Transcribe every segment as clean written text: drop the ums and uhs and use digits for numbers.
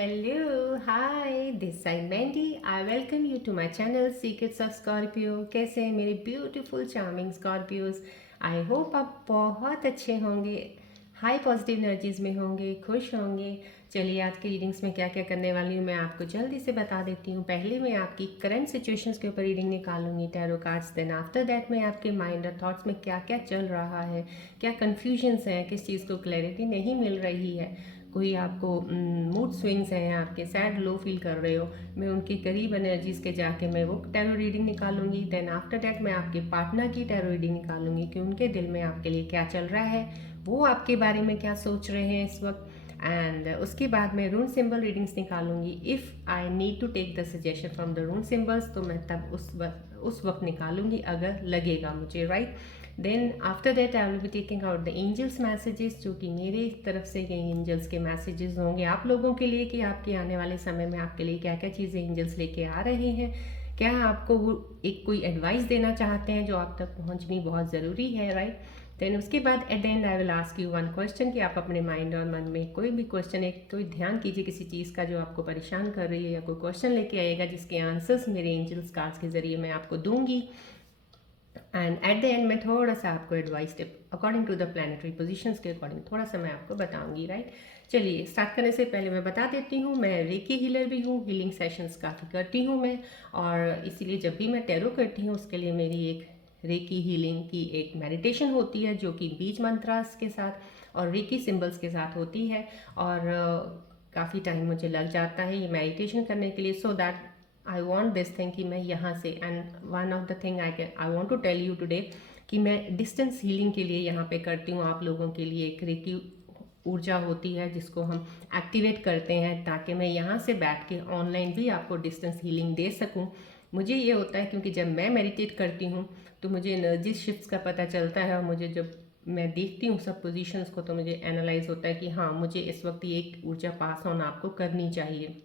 Hello hi this side Mandy I welcome you to my channel secrets of Scorpio. कैसे हैं मेरे beautiful charming Scorpios. I hope आप बहुत अच्छे होंगे, हाई पॉजिटिव एनर्जीज में होंगे, खुश होंगे। चलिए आज की रीडिंग्स में क्या क्या करने वाली हूँ मैं आपको जल्दी से बता देती हूँ। पहले मैं आपकी करंट सिचुएशंस के ऊपर रीडिंग निकालूंगी tarot cards. Then after that मैं आपके माइंड और थॉट्स में क्या क्या चल रहा है, क्या कन्फ्यूजन्स हैं, किस चीज़ को क्लैरिटी नहीं मिल रही है, कोई आपको मूड स्विंग्स हैं, आपके सैड लो फील कर रहे हो, मैं उनके करीब एनर्जीज़ के जाके मैं वो टैरो रीडिंग निकालूंगी। देन आफ्टर डैट मैं आपके पार्टनर की टैरो रीडिंग निकालूंगी कि उनके दिल में आपके लिए क्या चल रहा है, वो आपके बारे में क्या सोच रहे हैं इस वक्त। एंड उसके बाद मैं रून सिंबल रीडिंग्स निकालूंगी। If I need to take the suggestion from the rune symbols तो मैं तब उस वक्त निकालूंगी अगर लगेगा मुझे, right. Then after that I will be taking out the angels messages, जो कि मेरे तरफ से ये एंजल्स के मैसेजेस होंगे आप लोगों के लिए कि आपके आने वाले समय में आपके लिए क्या क्या चीज़ें एंजल्स लेके आ रहे हैं, क्या आपको वो एक कोई एडवाइस देना चाहते हैं जो आप तक पहुंचनी बहुत ज़रूरी है, राइट। देन उसके बाद at the and I will ask you one question कि आप अपने माइंड और मन में कोई भी क्वेश्चन, एक कोई ध्यान कीजिए किसी चीज़ का जो आपको परेशान कर रही है, या कोई क्वेश्चन लेके आएगा जिसके आंसर्स मेरे एंजल्स कार्ड्स के ज़रिए मैं आपको दूंगी। एंड एट द एंड मैं थोड़ा सा आपको advice according to the planetary positions के अकॉर्डिंग थोड़ा सा मैं आपको बताऊंगी, राइट। चलिए स्टार्ट करने से पहले मैं बता देती हूँ मैं रेकी हीलर भी हूँ, हीलिंग सेशंस काफ़ी करती हूँ मैं, और इसीलिए जब भी मैं टैरो करती हूँ उसके लिए मेरी एक रेकी हीलिंग की एक मेडिटेशन होती है जो कि बीज मंत्रास के साथ और रेकी सिंबल्स के साथ होती है। और काफ़ी टाइम मुझे लग जाता है ये मेडिटेशन करने के लिए, so that I want this thing कि मैं यहाँ से, and one of the thing I want to tell you today कि मैं डिस्टेंस हीलिंग के लिए यहाँ पे करती हूँ आप लोगों के लिए। एक रेकी ऊर्जा होती है जिसको हम एक्टिवेट करते हैं ताकि मैं यहाँ से बैठ के ऑनलाइन भी आपको डिस्टेंस हीलिंग दे सकूँ। मुझे ये होता है क्योंकि जब मैं मेडिटेट करती हूँ तो मुझे एनर्जी शिफ्ट्स का पता चलता है, और मुझे जब मैं देखती हूँ सब पोजीशंस को तो मुझे एनालाइज होता है कि हाँ मुझे इस वक्त ये एक ऊर्जा पास ऑन आपको करनी चाहिए।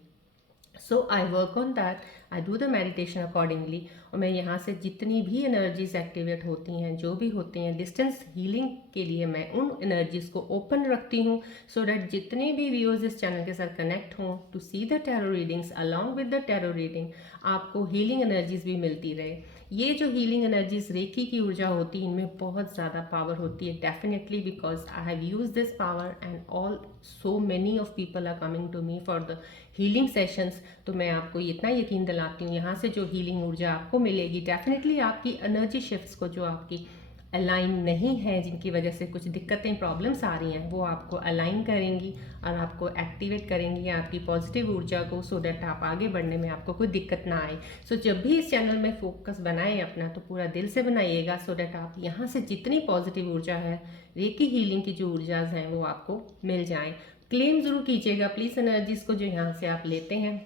So I work on that, I do the meditation accordingly, और मैं यहाँ से जितनी भी एनर्जीज एक्टिवेट होती हैं जो भी होती हैं डिस्टेंस हीलिंग के लिए मैं उन एनर्जीज को ओपन रखती हूँ, सो डैट जितने भी व्यूअर्स इस चैनल के साथ कनेक्ट हों to see the tarot readings along with the tarot reading, आपको हीलिंग एनर्जीज भी मिलती रहे। ये जो हीलिंग एनर्जीज रेकी की ऊर्जा होती है इनमें बहुत ज़्यादा पावर होती है, definitely, because I have use this power and all so many of people are coming to me for the healing sessions. तो मैं आपको इतना यकीन दिलाती हूँ यहाँ से जो हीलिंग ऊर्जा आपको मिलेगी डेफिनेटली आपकी एनर्जी शिफ्ट्स को जो आपकी अलाइन नहीं है, जिनकी वजह से कुछ दिक्कतें प्रॉब्लम्स आ रही हैं, वो आपको अलाइन करेंगी और आपको एक्टिवेट करेंगी आपकी पॉजिटिव ऊर्जा को, सो डैट आप आगे बढ़ने में आपको कोई दिक्कत ना आए। सो जब भी इस चैनल में फोकस बनाएं अपना तो पूरा दिल से बनाइएगा, सो डैट आप यहाँ से जितनी पॉजिटिव ऊर्जा है, रेकी हीलिंग की जो ऊर्जाज हैं वो आपको मिल जाएं। क्लेम ज़रूर कीजिएगा प्लीज़ एनर्जीज को जो यहाँ से आप लेते हैं।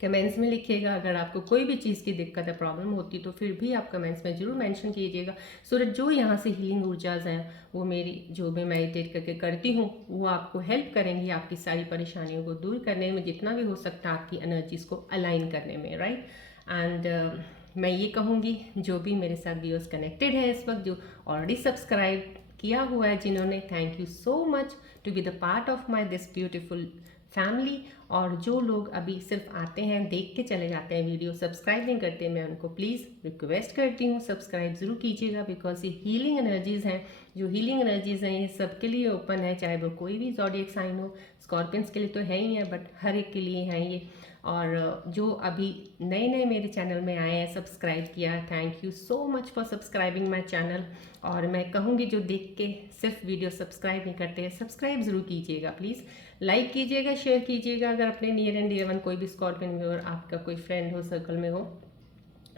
कमेंट्स में लिखिएगा अगर आपको कोई भी चीज़ की दिक्कत है, प्रॉब्लम होती तो फिर भी आप कमेंट्स में ज़रूर मेंशन कीजिएगा, सो दैट जो यहाँ से हीलिंग ऊर्जाज हैं वो मेरी जो मैं मेडिटेट करके करती हूँ वो आपको हेल्प करेंगी आपकी सारी परेशानियों को दूर करने में, जितना भी हो सकता है आपकी एनर्जीज़ को अलाइन करने में, राइट। एंड मैं ये कहूँगी जो भी मेरे साथ व्यूअर्स कनेक्टेड हैं इस वक्त, जो ऑलरेडी सब्सक्राइब किया हुआ है जिन्होंने, thank you so much to be the part of my this beautiful family. और जो लोग अभी सिर्फ आते हैं देख के चले जाते हैं वीडियो, सब्सक्राइब नहीं करते, मैं उनको प्लीज़ रिक्वेस्ट करती हूँ सब्सक्राइब ज़रूर कीजिएगा, बिकॉज ये हीलिंग एनर्जीज़ हैं, जो हीलिंग एनर्जीज़ हैं ये सबके लिए ओपन है, चाहे वो कोई भी ज़ोडिएक साइन हो। स्कॉर्पियंस के लिए तो है ही है बट हर एक के लिए हैं ये। और जो अभी नए नए मेरे चैनल में आए हैं सब्सक्राइब किया है, thank you so much for subscribing my channel. और मैं कहूँगी जो देख के सिर्फ वीडियो सब्सक्राइब नहीं करते हैं, सब्सक्राइब ज़रूर कीजिएगा प्लीज़, लाइक कीजिएगा, शेयर कीजिएगा अगर अपने नियर एंड डियर वन कोई भी स्कॉर्पियन व्यूअर आपका कोई फ्रेंड हो, सर्कल में हो,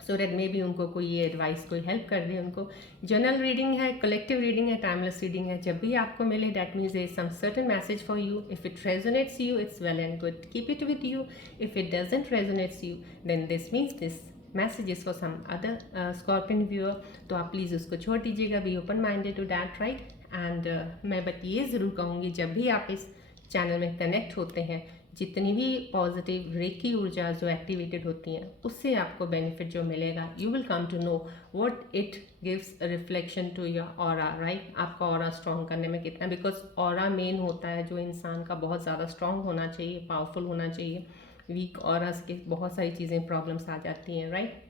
सो डैट मे भी उनको कोई ये एडवाइस कोई हेल्प कर दे उनको। जनरल रीडिंग है, कलेक्टिव रीडिंग है, टाइमलेस रीडिंग है, जब भी आपको मिले that means there is some certain message for you. If it resonates you it's well and good, keep it with you. If it doesn't resonates you then this means this messages for some other Scorpion viewer, तो आप please उसको छोड़ दीजिएगा, be open minded to that, right. And मैं but ये ज़रूर कहूँगी जब भी आप इस चैनल में कनेक्ट होते हैं जितनी भी पॉजिटिव रेकी ऊर्जा जो एक्टिवेटेड होती हैं उससे आपको बेनिफिट जो मिलेगा, you will come to know what it gives reflection to your aura, right. आपका ऑरा स्ट्रॉन्ग करने में कितना, बिकॉज ऑरा मेन होता है जो इंसान का बहुत ज़्यादा स्ट्रॉन्ग होना चाहिए, पावरफुल होना चाहिए। वीक ऑरा के बहुत सारी चीज़ें प्रॉब्लम्स आ जाती हैं, राइट।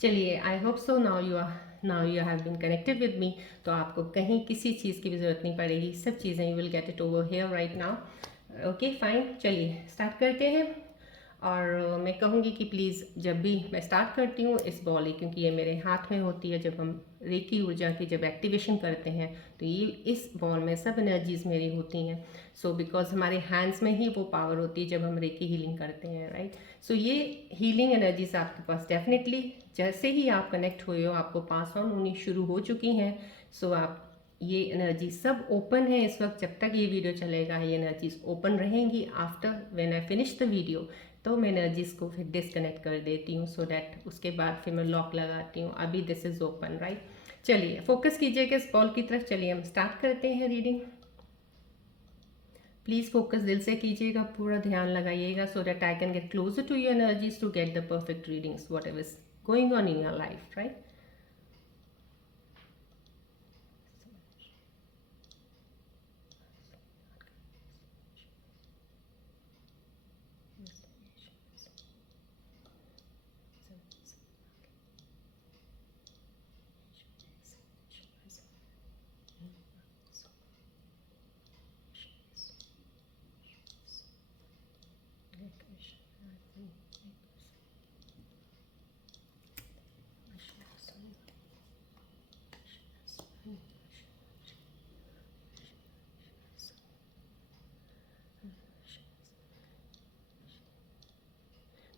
चलिए, I hope so now you have been connected with me, तो आपको कहीं किसी चीज़ की भी ज़रूरत नहीं पड़ेगी, सब चीज़ें you will get it over here right now. Okay fine, चलिए स्टार्ट करते हैं। और मैं कहूँगी कि प्लीज़ जब भी मैं स्टार्ट करती हूँ इस बॉल, क्योंकि ये मेरे हाथ में होती है, जब हम रेकी ऊर्जा की जब एक्टिवेशन करते हैं तो ये इस बॉल में सब एनर्जीज मेरी होती हैं। सो बिकॉज हमारे हैंड्स में ही वो पावर होती है जब हम रेकी हीलिंग करते हैं, राइट। सो ये हीलिंग एनर्जीज आपके पास डेफिनेटली जैसे ही आप कनेक्ट हुए हो आपको पास ऑन होनी शुरू हो चुकी हैं। सो आप ये एनर्जी सब ओपन है इस वक्त, जब तक ये वीडियो चलेगा ये एनर्जीज ओपन रहेंगी। After when I finish the video तो मैं एनर्जीज को फिर डिस्कनेक्ट कर देती हूँ, सो डैट उसके बाद फिर मैं लॉक लगाती हूँ। अभी दिस इज़ ओपन, राइट। चलिए फोकस कीजिएगा इस बॉल की तरफ। चलिए हम स्टार्ट करते हैं रीडिंग। प्लीज़ फोकस दिल से कीजिएगा, पूरा ध्यान लगाइएगा, so that I can get closer to your energies to get the perfect readings whatever is going on in your life, right.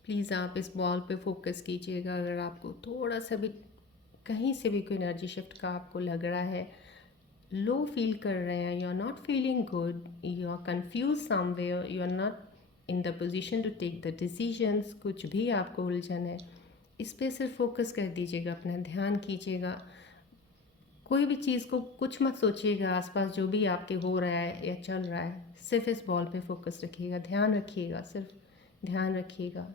Please आप इस बॉल पे फोकस कीजिएगा। अगर आपको थोड़ा सा भी कहीं से भी कोई एनर्जी शिफ्ट का आपको लग रहा है, लो फील कर रहे हैं, you are not feeling good, you are confuse somewhere, you are not in the position to take the decisions, कुछ भी आपको उलझन है, इस पे सिर्फ फोकस कर दीजिएगा, अपना ध्यान कीजिएगा। कोई भी चीज़ को कुछ मत सोचिएगा, आसपास जो भी आपके हो रहा है या चल रहा है, सिर्फ इस बॉल पे फोकस रखिएगा, ध्यान रखिएगा, सिर्फ ध्यान रखिएगा।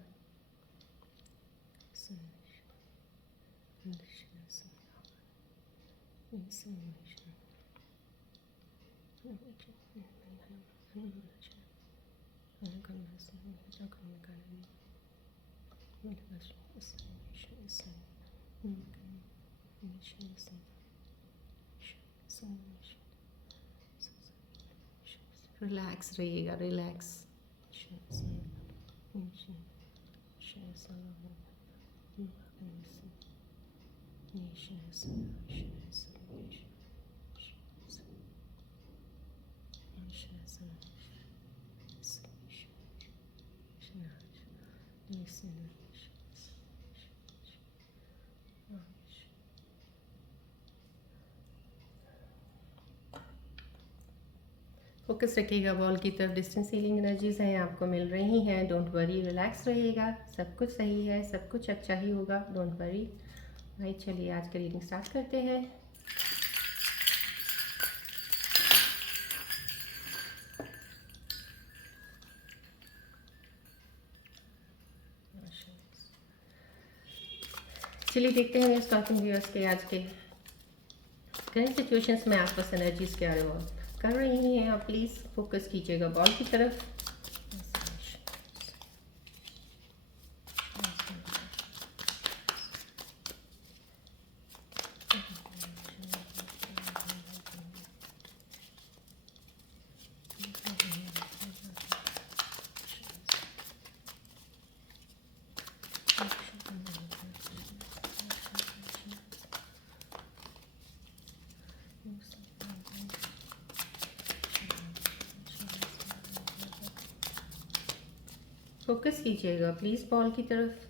रिलैक्स रहिएगा, रिलैक्स। फोकस रखिएगा बॉल की तरफ, डिस्टेंस हीलिंग एनर्जीज हैं आपको मिल रही हैं, डोंट वरी, रिलैक्स रहिएगा, सब कुछ सही है, सब कुछ अच्छा ही होगा, डोंट वरी। भाई चलिए आज का रीडिंग स्टार्ट करते हैं। चलिए देखते हैं स्टार्टिंग व्यूअर्स के आज के करंट सिचुएशंस में आसपास एनर्जीज क्या कर रही हैं। आप प्लीज़ फोकस कीजिएगा बॉल की तरफ। फोकस कीजिएगा प्लीज़ बॉल की तरफ।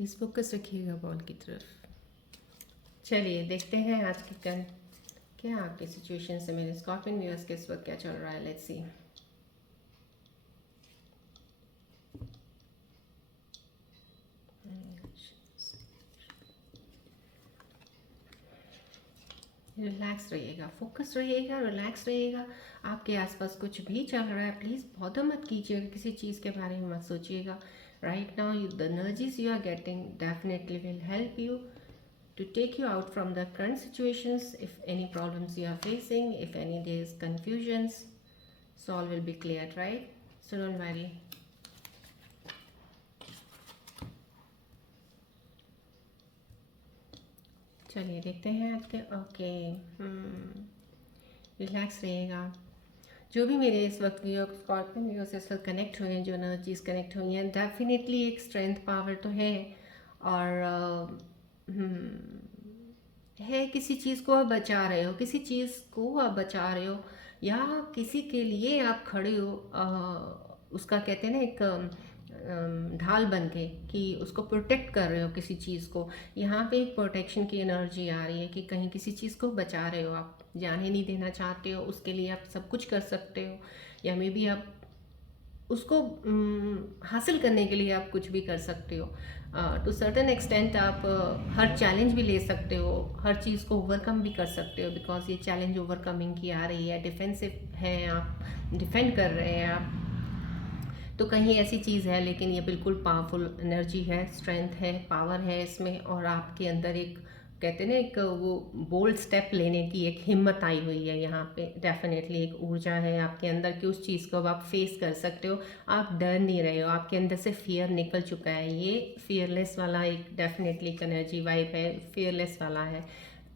प्लीज़ फोकस रखिएगा बॉल की तरफ। चलिए देखते हैं आज की क्या आपकी सिचुएशन से मेरे स्कॉर्पियन व्यूअर्स के इस वक्त क्या चल रहा है। Let's see. रिलैक्स रहिएगा, फोकस रहिएगा, रिलैक्स रहिएगा। आपके आसपास कुछ भी चल रहा है प्लीज़ बॉदर मत कीजिएगा, किसी चीज़ के बारे में मत सोचिएगा। Right now the energies you are getting definitely will help you to take you out from the current situations. If any problems you are facing, if any there is confusions, so all will be cleared, right? So don't worry. चलिए देखते हैं आज के। Okay, relax रहिएगा। जो भी मेरे इस वक्त स्कॉर्पियन व्यूअर से इस वक्त कनेक्ट हुए हैं, जो एनर्जीज कनेक्ट हुई हैं, डेफिनेटली एक स्ट्रेंथ पावर तो है। और है किसी चीज़ को आप बचा रहे हो, किसी चीज़ को आप बचा रहे हो, या किसी के लिए आप खड़े हो, उसका कहते हैं ना एक ढाल बन के, कि उसको प्रोटेक्ट कर रहे हो किसी चीज़ को। यहाँ पे एक प्रोटेक्शन की एनर्जी आ रही है कि कहीं किसी चीज़ को बचा रहे हो, आप जाने नहीं देना चाहते हो, उसके लिए आप सब कुछ कर सकते हो, या मे बी आप उसको हासिल करने के लिए आप कुछ भी कर सकते हो। टू सर्टेन एक्सटेंट आप हर चैलेंज भी ले सकते हो, हर चीज़ को ओवरकम भी कर सकते हो, बिकॉज ये चैलेंज ओवरकमिंग की आ रही है, डिफेंसिव है, आप डिफेंड कर रहे हैं आप। तो कहीं ऐसी चीज़ है, लेकिन ये बिल्कुल पावरफुल एनर्जी है, स्ट्रेंथ है, पावर है इसमें, और आपके अंदर एक कहते हैं ना एक वो बोल्ड स्टेप लेने की एक हिम्मत आई हुई है यहाँ पे। डेफिनेटली एक ऊर्जा है आपके अंदर कि उस चीज़ को अब आप फेस कर सकते हो, आप डर नहीं रहे हो, आपके अंदर से फियर निकल चुका है। ये फियरलेस वाला एक डेफिनेटली एक एनर्जी वाइब है, फियरलेस वाला है।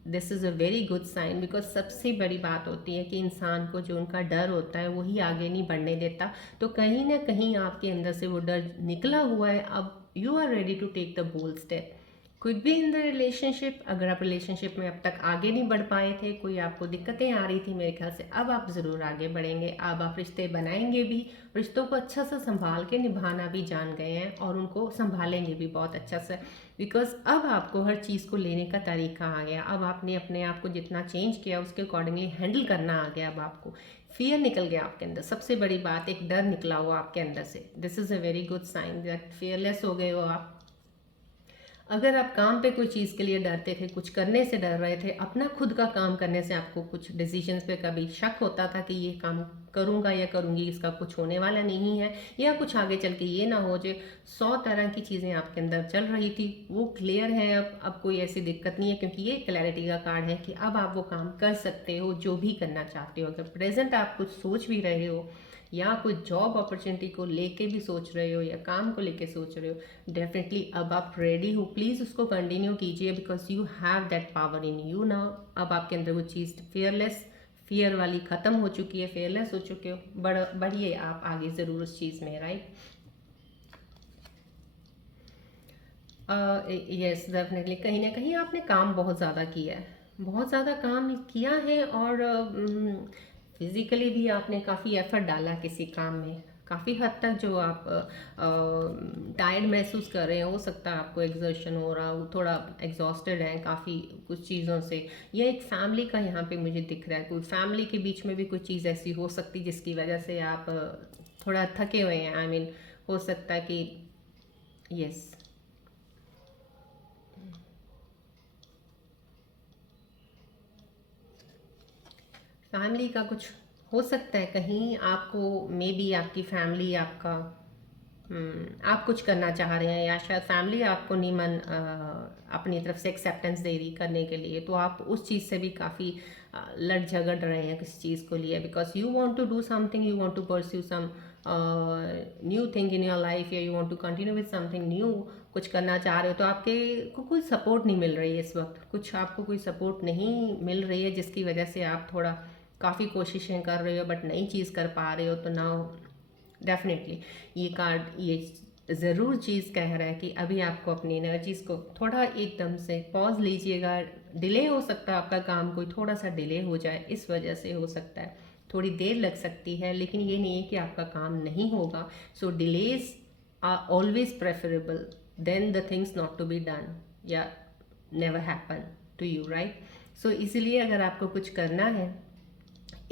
This is a very good sign, because सबसे बड़ी बात होती है कि इंसान को जो उनका डर होता है वही आगे नहीं बढ़ने देता। तो कहीं ना कहीं आपके अंदर से वो डर निकला हुआ है, अब you are ready to take the bold step. Could be in the relationship, अगर आप रिलेशनशिप में अब तक आगे नहीं बढ़ पाए थे, कोई आपको दिक्कतें आ रही थी, मेरे ख्याल से अब आप ज़रूर आगे बढ़ेंगे। अब आप रिश्ते बनाएंगे भी, रिश्तों को अच्छा सा संभाल के निभाना भी जान गए हैं, और उनको संभालेंगे भी बहुत अच्छा से, बिकॉज अब आपको हर चीज़ को लेने का तरीका आ गया। अब आपने अपने आप को जितना चेंज किया उसके अकॉर्डिंगली हैंडल करना आ गया। अब आपको फियर निकल गया आपके अंदर, सबसे बड़ी बात एक डर निकला हुआ आपके अंदर से। This is a very good sign that fearless हो गए हो आप। अगर आप काम पे कोई चीज़ के लिए डरते थे, कुछ करने से डर रहे थे, अपना खुद का काम करने से आपको कुछ डिसीजंस पे कभी शक होता था कि ये काम करूँगा या करूँगी, इसका कुछ होने वाला नहीं है, या कुछ आगे चल के ये ना हो जाए, 100 तरह की चीज़ें आपके अंदर चल रही थी, वो क्लियर है अब कोई ऐसी दिक्कत नहीं है, क्योंकि ये क्लैरिटी का कार्ड है कि अब आप वो काम कर सकते हो जो भी करना चाहते हो। अगर प्रेजेंट आप कुछ सोच भी रहे हो, या कोई जॉब अपॉर्चुनिटी को लेके भी सोच रहे हो, या काम को लेके सोच रहे हो, डेफिनेटली अब आप रेडी हो, प्लीज़ उसको कंटिन्यू कीजिए, because you have that power in you now. अब आपके अंदर वो चीज़ फियरलेस, फियर वाली ख़त्म हो चुकी है, फेयरलेस हो चुके हो, बढ़िए आप आगे ज़रूर उस चीज़ में, राइट। यस डेफिनेटली, कहीं ना कहीं आपने काम बहुत ज़्यादा किया है, बहुत ज़्यादा काम किया है, और फिज़िकली भी आपने काफ़ी एफर्ट डाला किसी काम में, काफ़ी हद तक जो आप टायर्ड महसूस कर रहे हैं, हो सकता है आपको एग्जर्शन हो रहा हो, थोड़ा एग्जॉस्टेड हैं काफ़ी कुछ चीज़ों से, या एक फैमिली का यहाँ पे मुझे दिख रहा है, कोई फैमिली के बीच में भी कोई चीज़ ऐसी हो सकती जिसकी वजह से आप थोड़ा थके हुए हैं। आई मीन हो सकता है कि यस, फैमिली का कुछ हो सकता है, कहीं आपको मे बी आपकी फैमिली आपका आप कुछ करना चाह रहे हैं, या शायद फैमिली आपको नहीं अपनी तरफ से एक्सेप्टेंस दे रही करने के लिए, तो आप उस चीज़ से भी काफ़ी लड़ झगड़ रहे हैं किसी चीज़ को लिए, because you want to do something, you want to pursue some new thing in your life, या you want to continue with something new, कुछ करना चाह रहे हो, तो आपके को कोई सपोर्ट नहीं मिल रही है इस वक्त, कुछ आपको कोई सपोर्ट नहीं मिल रही है, जिसकी वजह से आप थोड़ा काफ़ी कोशिशें कर रहे हो बट नई चीज़ कर पा रहे हो। तो नाउ डेफिनेटली ये कार्ड ये ज़रूर चीज़ कह रहा है कि अभी आपको अपनी एनर्जीज़ को थोड़ा एकदम से पॉज लीजिएगा। डिले हो सकता है, आपका काम कोई थोड़ा सा डिले हो जाए, इस वजह से हो सकता है, थोड़ी देर लग सकती है, लेकिन ये नहीं है कि आपका काम नहीं होगा। So delays are always preferable than the things not to be done या never happen to you, right. So इसलिए अगर आपको कुछ करना है,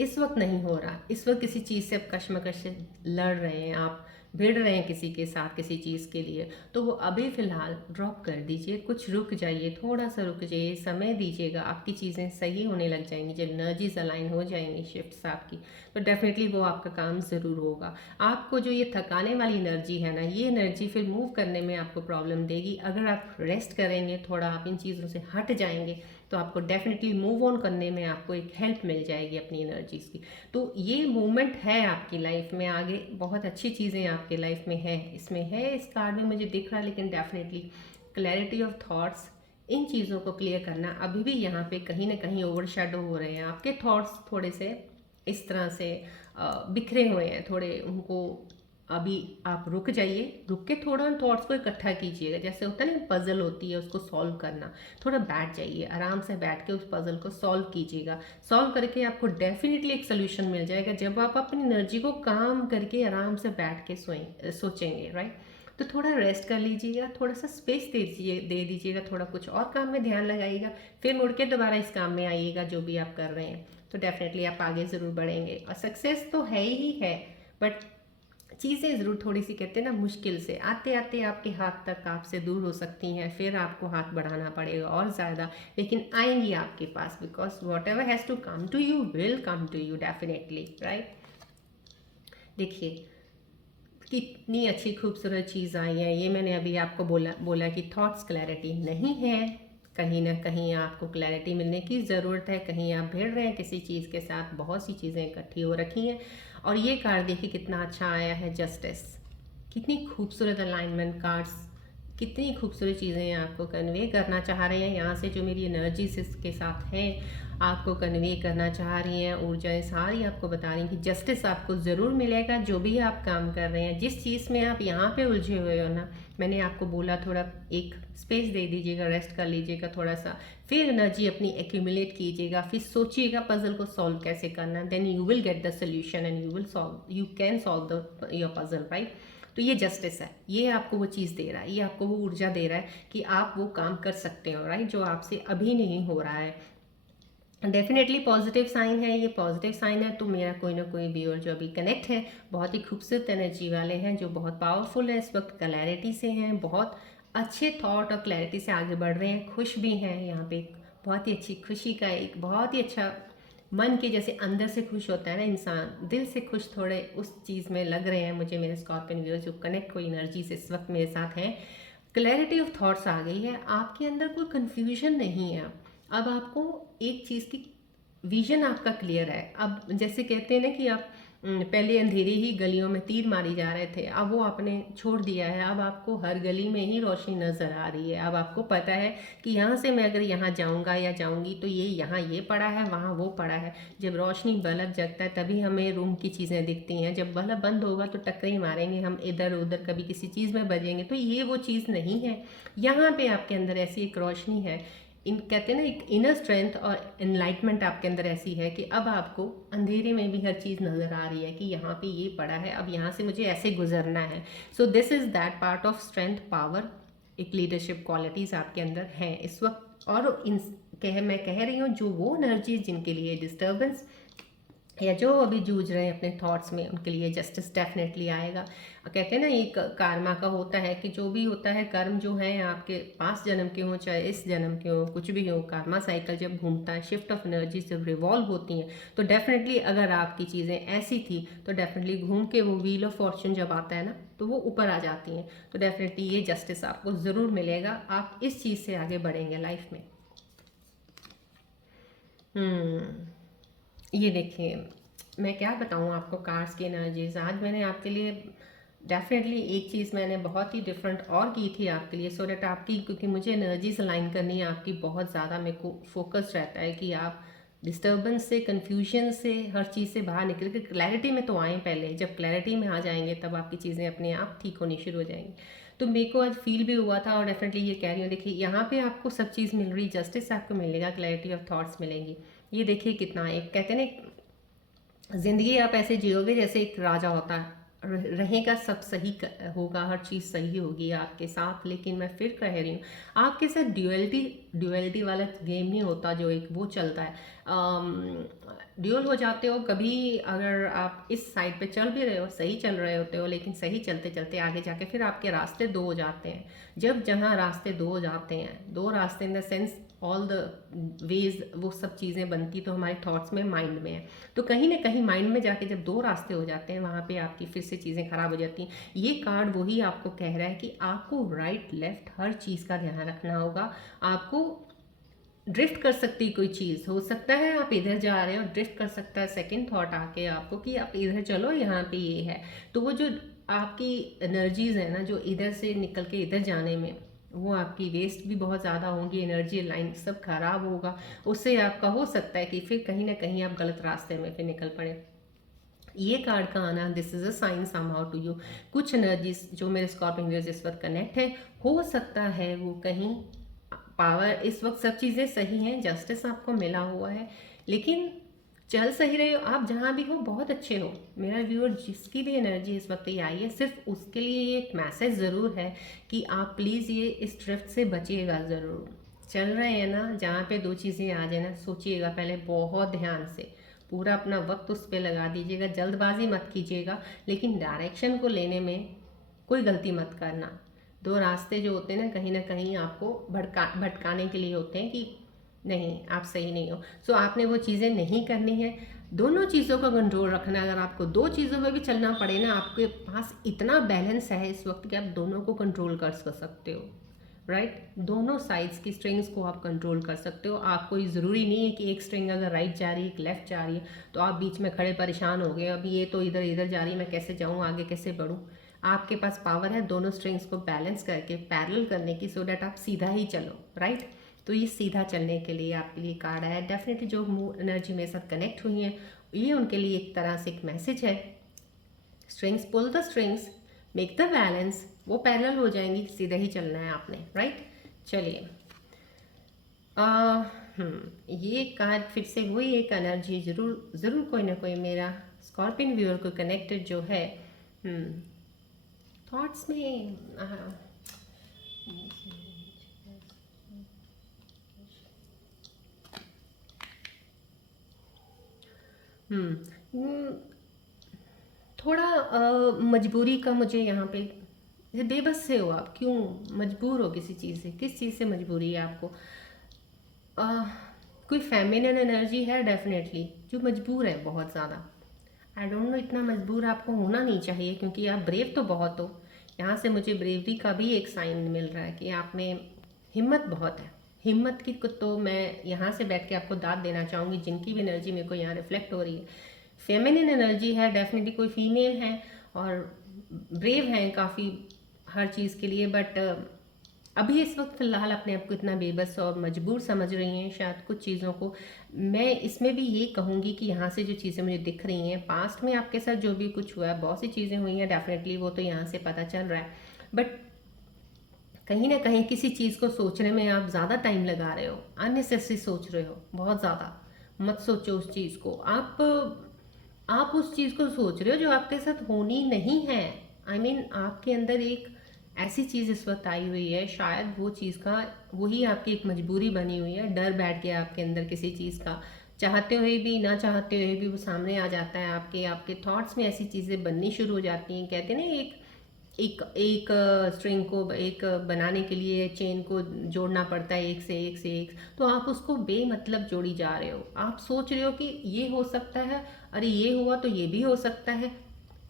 इस वक्त नहीं हो रहा, इस वक्त किसी चीज़ से आप कश्मकश से लड़ रहे हैं, आप भिड़ रहे हैं किसी के साथ किसी चीज़ के लिए, तो वो अभी फ़िलहाल ड्रॉप कर दीजिए, कुछ रुक जाइए, थोड़ा सा रुक जाइए, समय दीजिएगा, आपकी चीज़ें सही होने लग जाएंगी। जब एनर्जीज अलाइन हो जाएंगी शिफ्ट्स आपकी, तो डेफिनेटली वो आपका काम ज़रूर होगा। आपको जो ये थकाने वाली एनर्जी है ना, ये एनर्जी फिर मूव करने में आपको प्रॉब्लम देगी। अगर आप रेस्ट करेंगे, थोड़ा आप इन चीज़ों से हट जाएंगे, तो आपको डेफिनेटली मूव ऑन करने में आपको एक हेल्प मिल जाएगी अपनी एनर्जीज की। तो ये मूवमेंट है आपकी लाइफ में, आगे बहुत अच्छी चीज़ें आपके लाइफ में है, इसमें है, इस कार्ड में मुझे दिख रहा है। लेकिन डेफिनेटली क्लैरिटी ऑफ थॉट्स, इन चीज़ों को क्लियर करना अभी भी यहाँ पे कहीं ना कहीं ओवर शेडो हो रहे हैं। आपके थॉट्स थोड़े से इस तरह से बिखरे हुए हैं, थोड़े उनको अभी आप रुक जाइए, रुक के थोड़ा उन थॉट्स को इकट्ठा कीजिएगा। जैसे होता है ना पजल होती है, उसको सॉल्व करना, थोड़ा बैठ जाइए, आराम से बैठ के उस पजल को सॉल्व कीजिएगा। सॉल्व करके आपको डेफिनेटली एक सोल्यूशन मिल जाएगा जब आप अपनी एनर्जी को काम करके आराम से बैठ के सोचेंगे, राइट। तो थोड़ा रेस्ट कर लीजिएगा, थोड़ा सा स्पेस दे दीजिएगा, थोड़ा कुछ और काम में ध्यान लगाइएगा, फिर मुड़ के दोबारा इस काम में आइएगा जो भी आप कर रहे हैं। तो डेफिनेटली आप आगे ज़रूर बढ़ेंगे, और सक्सेस तो है ही है, बट चीज़ें ज़रूर थोड़ी सी कहते हैं ना मुश्किल से आते आते आपके हाथ तक आपसे दूर हो सकती हैं, फिर आपको हाथ बढ़ाना पड़ेगा और ज़्यादा, लेकिन आएंगी आपके पास, because whatever has to come to you will come to you definitely, right. देखिए कितनी अच्छी खूबसूरत चीज़ आई है। ये मैंने अभी आपको बोला कि थॉट्स क्लैरिटी नहीं है, कहीं ना कहीं आपको क्लैरिटी मिलने की ज़रूरत है, कहीं आप भिड़ रहे हैं किसी चीज़ के साथ, बहुत सी चीज़ें इकट्ठी हो रखी हैं। और ये कार्ड देखिए कितना अच्छा आया है, जस्टिस। कितनी खूबसूरत अलाइनमेंट कार्ड्स, कितनी खूबसूरत चीज़ें आपको कन्वे करना चाह रहे हैं यहाँ से, जो मेरी एनर्जी के साथ हैं आपको कन्वे करना चाह रही हैं। ऊर्जाएं सारी आपको बता रही हैं कि जस्टिस आपको ज़रूर मिलेगा। जो भी आप काम कर रहे हैं, जिस चीज़ में आप यहाँ पे उलझे हुए हो ना, मैंने आपको बोला थोड़ा एक स्पेस दे दीजिएगा, रेस्ट कर लीजिएगा थोड़ा सा, फिर एनर्जी अपनी एक्यूमुलेट कीजिएगा, फिर सोचिएगा पजल को सॉल्व कैसे करना, then you will get the solution and you can solve the your puzzle, right. तो ये जस्टिस है, ये आपको वो चीज़ दे रहा है, ये आपको वो ऊर्जा दे रहा है कि आप वो काम कर सकते हो, राइट, जो आपसे अभी नहीं हो रहा है। डेफिनेटली पॉजिटिव साइन है, ये पॉजिटिव साइन है। तो मेरा कोई ना कोई व्यूअर जो अभी कनेक्ट है, बहुत ही खूबसूरत एनर्जी वाले हैं, जो बहुत पावरफुल है, इस वक्त क्लैरिटी से हैं, बहुत अच्छे थॉट और क्लैरिटी से आगे बढ़ रहे हैं, खुश भी हैं। यहाँ पे बहुत ही अच्छी खुशी का एक बहुत ही अच्छा मन के जैसे अंदर से खुश होता है ना इंसान, दिल से खुश थोड़े उस चीज़ में लग रहे हैं मुझे मेरे स्कॉर्पियन व्यूअर्स जो कनेक्ट कोई एनर्जी से इस वक्त मेरे साथ हैं। क्लैरिटी ऑफ थॉट्स आ गई है, आपके अंदर कोई कन्फ्यूजन नहीं है। अब आपको एक चीज़ की विजन आपका क्लियर है। अब जैसे कहते हैं ना कि आप पहले अंधेरी ही गलियों में तीर मारी जा रहे थे, अब वो आपने छोड़ दिया है, अब आपको हर गली में ही रोशनी नज़र आ रही है। अब आपको पता है कि यहाँ से मैं अगर यहाँ जाऊँगा या जाऊँगी तो ये यहाँ ये पड़ा है, वहाँ वो पड़ा है। जब रोशनी बल्ब जगता है तभी हमें रूम की चीज़ें दिखती हैं, जब बल्ब बंद होगा तो टक्करी मारेंगे हम इधर उधर, कभी किसी चीज़ में बजेंगे, तो ये वो चीज़ नहीं है। यहाँ पे आपके अंदर ऐसी एक रोशनी है, इन कहते हैं ना एक इनर स्ट्रेंथ और एनलाइटमेंट आपके अंदर ऐसी है कि अब आपको अंधेरे में भी हर चीज़ नज़र आ रही है कि यहाँ पे ये पड़ा है, अब यहाँ से मुझे ऐसे गुजरना है। So this is that part of strength, power, एक लीडरशिप क्वालिटीज़ आपके अंदर हैं इस वक्त। और मैं कह रही हूँ जो वो एनर्जी जिनके लिए डिस्टर्बेंस या जो अभी जूझ रहे हैं अपने थॉट्स में, उनके लिए जस्टिस डेफिनेटली आएगा। कहते हैं ना एक कार्मा का होता है कि जो भी होता है कर्म जो है आपके 5 जन्म के हों चाहे इस जन्म के हों, कुछ भी हो, कार्मा साइकिल जब घूमता है, शिफ्ट ऑफ एनर्जी जब रिवॉल्व होती हैं, तो डेफिनेटली अगर आपकी चीज़ें ऐसी थी तो डेफिनेटली घूम के वो व्हील ऑफ फॉर्चून जब आता है ना तो वो ऊपर आ जाती हैं। तो डेफिनेटली ये जस्टिस आपको ज़रूर मिलेगा, आप इस चीज़ से आगे बढ़ेंगे लाइफ में। ये देखिए मैं क्या बताऊँ आपको कार्ड्स की एनर्जीज, आज मैंने आपके लिए डेफिनेटली एक चीज़ मैंने बहुत ही डिफरेंट और की थी आपके लिए, सो डैट आपकी, क्योंकि मुझे एनर्जीज अलाइन करनी है आपकी, बहुत ज़्यादा मेरे को फोकस रहता है कि आप डिस्टर्बेंस से, कन्फ्यूजन से, हर चीज़ से बाहर निकल के क्लैरिटी में तो आएँ पहले। जब क्लैरिटी में आ जाएंगे तब आपकी चीज़ें अपने आप ठीक होनी शुरू हो जाएंगी। तो मेरे को आज फील भी हुआ था और डेफिनेटली ये कह रही हूँ, देखिए यहाँ पे आपको सब चीज़ मिल रही, जस्टिस आपको मिलेगा, क्लैरिटी ऑफ थॉट्स मिलेंगी। ये देखिए कितना, एक कहते हैं ना ज़िंदगी आप ऐसे जियोगे जैसे एक राजा होता है, रहेगा, सब सही होगा, हर चीज़ सही होगी आपके साथ। लेकिन मैं फिर कह रही हूँ, आपके साथ ड्यूअलिटी वाला गेम नहीं होता जो एक वो चलता है। ड्यूअल हो जाते हो कभी, अगर आप इस साइड पे चल भी रहे हो, सही चल रहे होते हो, लेकिन सही चलते चलते आगे जाके फिर आपके रास्ते दो हो जाते हैं। जब जहाँ रास्ते दो हो जाते हैं, दो रास्ते in the sense all the ways, वो सब चीज़ें बनती तो हमारे थॉट्स में, माइंड में है। तो कहीं ना कहीं माइंड में जाके जब दो रास्ते हो जाते हैं, वहाँ पे आपकी फिर से चीज़ें खराब हो जाती हैं। ये कार्ड वही आपको कह रहा है कि आपको राइट लेफ्ट हर चीज़ का ध्यान रखना होगा। आपको ड्रिफ्ट कर सकती कोई चीज़, हो सकता है आप इधर जा रहे हो, ड्रिफ्ट कर सकता है सेकंड थॉट आके आपको कि आप इधर चलो, यहाँ पे ये है। तो वो जो आपकी एनर्जीज है ना, जो इधर से निकल के इधर जाने में, वो आपकी वेस्ट भी बहुत ज़्यादा होंगी, एनर्जी लाइन सब खराब होगा। उससे आपका हो सकता है कि फिर कहीं ना कहीं आप गलत रास्ते में फिर निकल पड़े। ये कार्ड का आना, this is a sign somehow to you. कुछ एनर्जीज जो मेरे स्कॉर्पियन व्यूअर्स इस वक्त कनेक्ट है, हो सकता है वो कहीं पावर, इस वक्त सब चीज़ें सही हैं, जस्टिस आपको मिला हुआ है, लेकिन चल सही रहे हो आप, जहाँ भी हो बहुत अच्छे हो। मेरा व्यूअर जिसकी भी एनर्जी इस वक्त ये आई है, सिर्फ उसके लिए ये एक मैसेज ज़रूर है कि आप प्लीज़ ये इस ड्रिफ्ट से बचिएगा ज़रूर। चल रहे हैं ना, जहाँ पे दो चीज़ें आ जाए ना, सोचिएगा पहले बहुत ध्यान से, पूरा अपना वक्त उस पर लगा दीजिएगा, जल्दबाजी मत कीजिएगा, लेकिन डायरेक्शन को लेने में कोई गलती मत करना। दो रास्ते जो होते हैं ना कहीं आपको भटकाने के लिए होते हैं कि नहीं आप सही नहीं हो। सो आपने वो चीज़ें नहीं करनी है। दोनों चीज़ों का कंट्रोल रखना है। अगर आपको दो चीज़ों में भी चलना पड़े ना, आपके पास इतना बैलेंस है इस वक्त कि आप दोनों को कंट्रोल कर सकते हो, राइट। दोनों साइड्स की स्ट्रिंग्स को आप कंट्रोल कर सकते हो। आप कोई ज़रूरी नहीं है कि एक स्ट्रिंग अगर राइट जा रही है, एक लेफ्ट जा रही है, तो आप बीच में खड़े परेशान हो गए, अब ये तो इधर इधर जा रही है, मैं कैसे जाऊँ, आगे कैसे बढ़ूँ। आपके पास पावर है दोनों स्ट्रिंग्स को बैलेंस करके पैरेलल करने की, सो डैट आप सीधा ही चलो, राइट। तो ये सीधा चलने के लिए आपके लिए कार्ड है। डेफिनेटली जो एनर्जी मेरे साथ कनेक्ट हुई है, ये उनके लिए एक तरह से एक मैसेज है। Strings, pull the strings, make the balance, वो पैरेलल हो जाएंगी, सीधा ही चलना है आपने, राइट। चलिए, ये कार्ड फिर से वही एक एनर्जी ज़रूर ज़रूर कोई ना कोई मेरा स्कॉर्पियन व्यूअर को कनेक्टेड जो है थॉट्स में। हम्म, थोड़ा मजबूरी का मुझे यहाँ पे, जैसे बेबस से हो आप, क्यों मजबूर हो किसी चीज़ से, किस चीज़ से मजबूरी है आपको। अ, कोई फेमिनिन एनर्जी है डेफिनेटली जो मजबूर है बहुत ज़्यादा। आई डोंट नो, इतना मजबूर आपको होना नहीं चाहिए, क्योंकि आप ब्रेव तो बहुत हो। यहाँ से मुझे ब्रेवरी का भी एक साइन मिल रहा है कि आप में हिम्मत बहुत है। हिम्मत की को तो मैं यहाँ से बैठ के आपको दाद देना चाहूँगी, जिनकी भी एनर्जी मेरे को यहाँ रिफ्लेक्ट हो रही है। फेमिनिन एनर्जी है डेफिनेटली, कोई फीमेल है और ब्रेव हैं काफ़ी हर चीज़ के लिए, बट अभी इस वक्त फ़िलहाल अपने आप को इतना बेबस और मजबूर समझ रही हैं शायद कुछ चीज़ों को। मैं इसमें भी ये कहूँगी कि यहाँ से जो चीज़ें मुझे दिख रही हैं, पास्ट में आपके साथ जो भी कुछ हुआ है, बहुत सी चीज़ें हुई हैं डेफिनेटली, वो तो यहाँ से पता चल रहा है, बट कहीं ना कहीं किसी चीज़ को सोचने में आप ज़्यादा टाइम लगा रहे हो, अननेसेसरी सोच रहे हो बहुत ज़्यादा। मत सोचो उस चीज़ को, आप उस चीज़ को सोच रहे हो जो आपके साथ होनी नहीं है। आई मीन आपके अंदर एक ऐसी चीज़ इस वक्त आई हुई है, शायद वो चीज़ का वही आपकी एक मजबूरी बनी हुई है। डर बैठ गया आपके अंदर किसी चीज़ का, चाहते हुए भी ना चाहते हुए भी वो सामने आ जाता है। आपके आपके थॉट्स में ऐसी चीज़ें बननी शुरू हो जाती हैं। कहते हैं ना, एक एक एक स्ट्रिंग को एक बनाने के लिए चेन को जोड़ना पड़ता है, एक से एक से एक, तो आप उसको बेमतलब जोड़ी जा रहे हो। आप सोच रहे हो कि ये हो सकता है, अरे ये हुआ तो ये भी हो सकता है।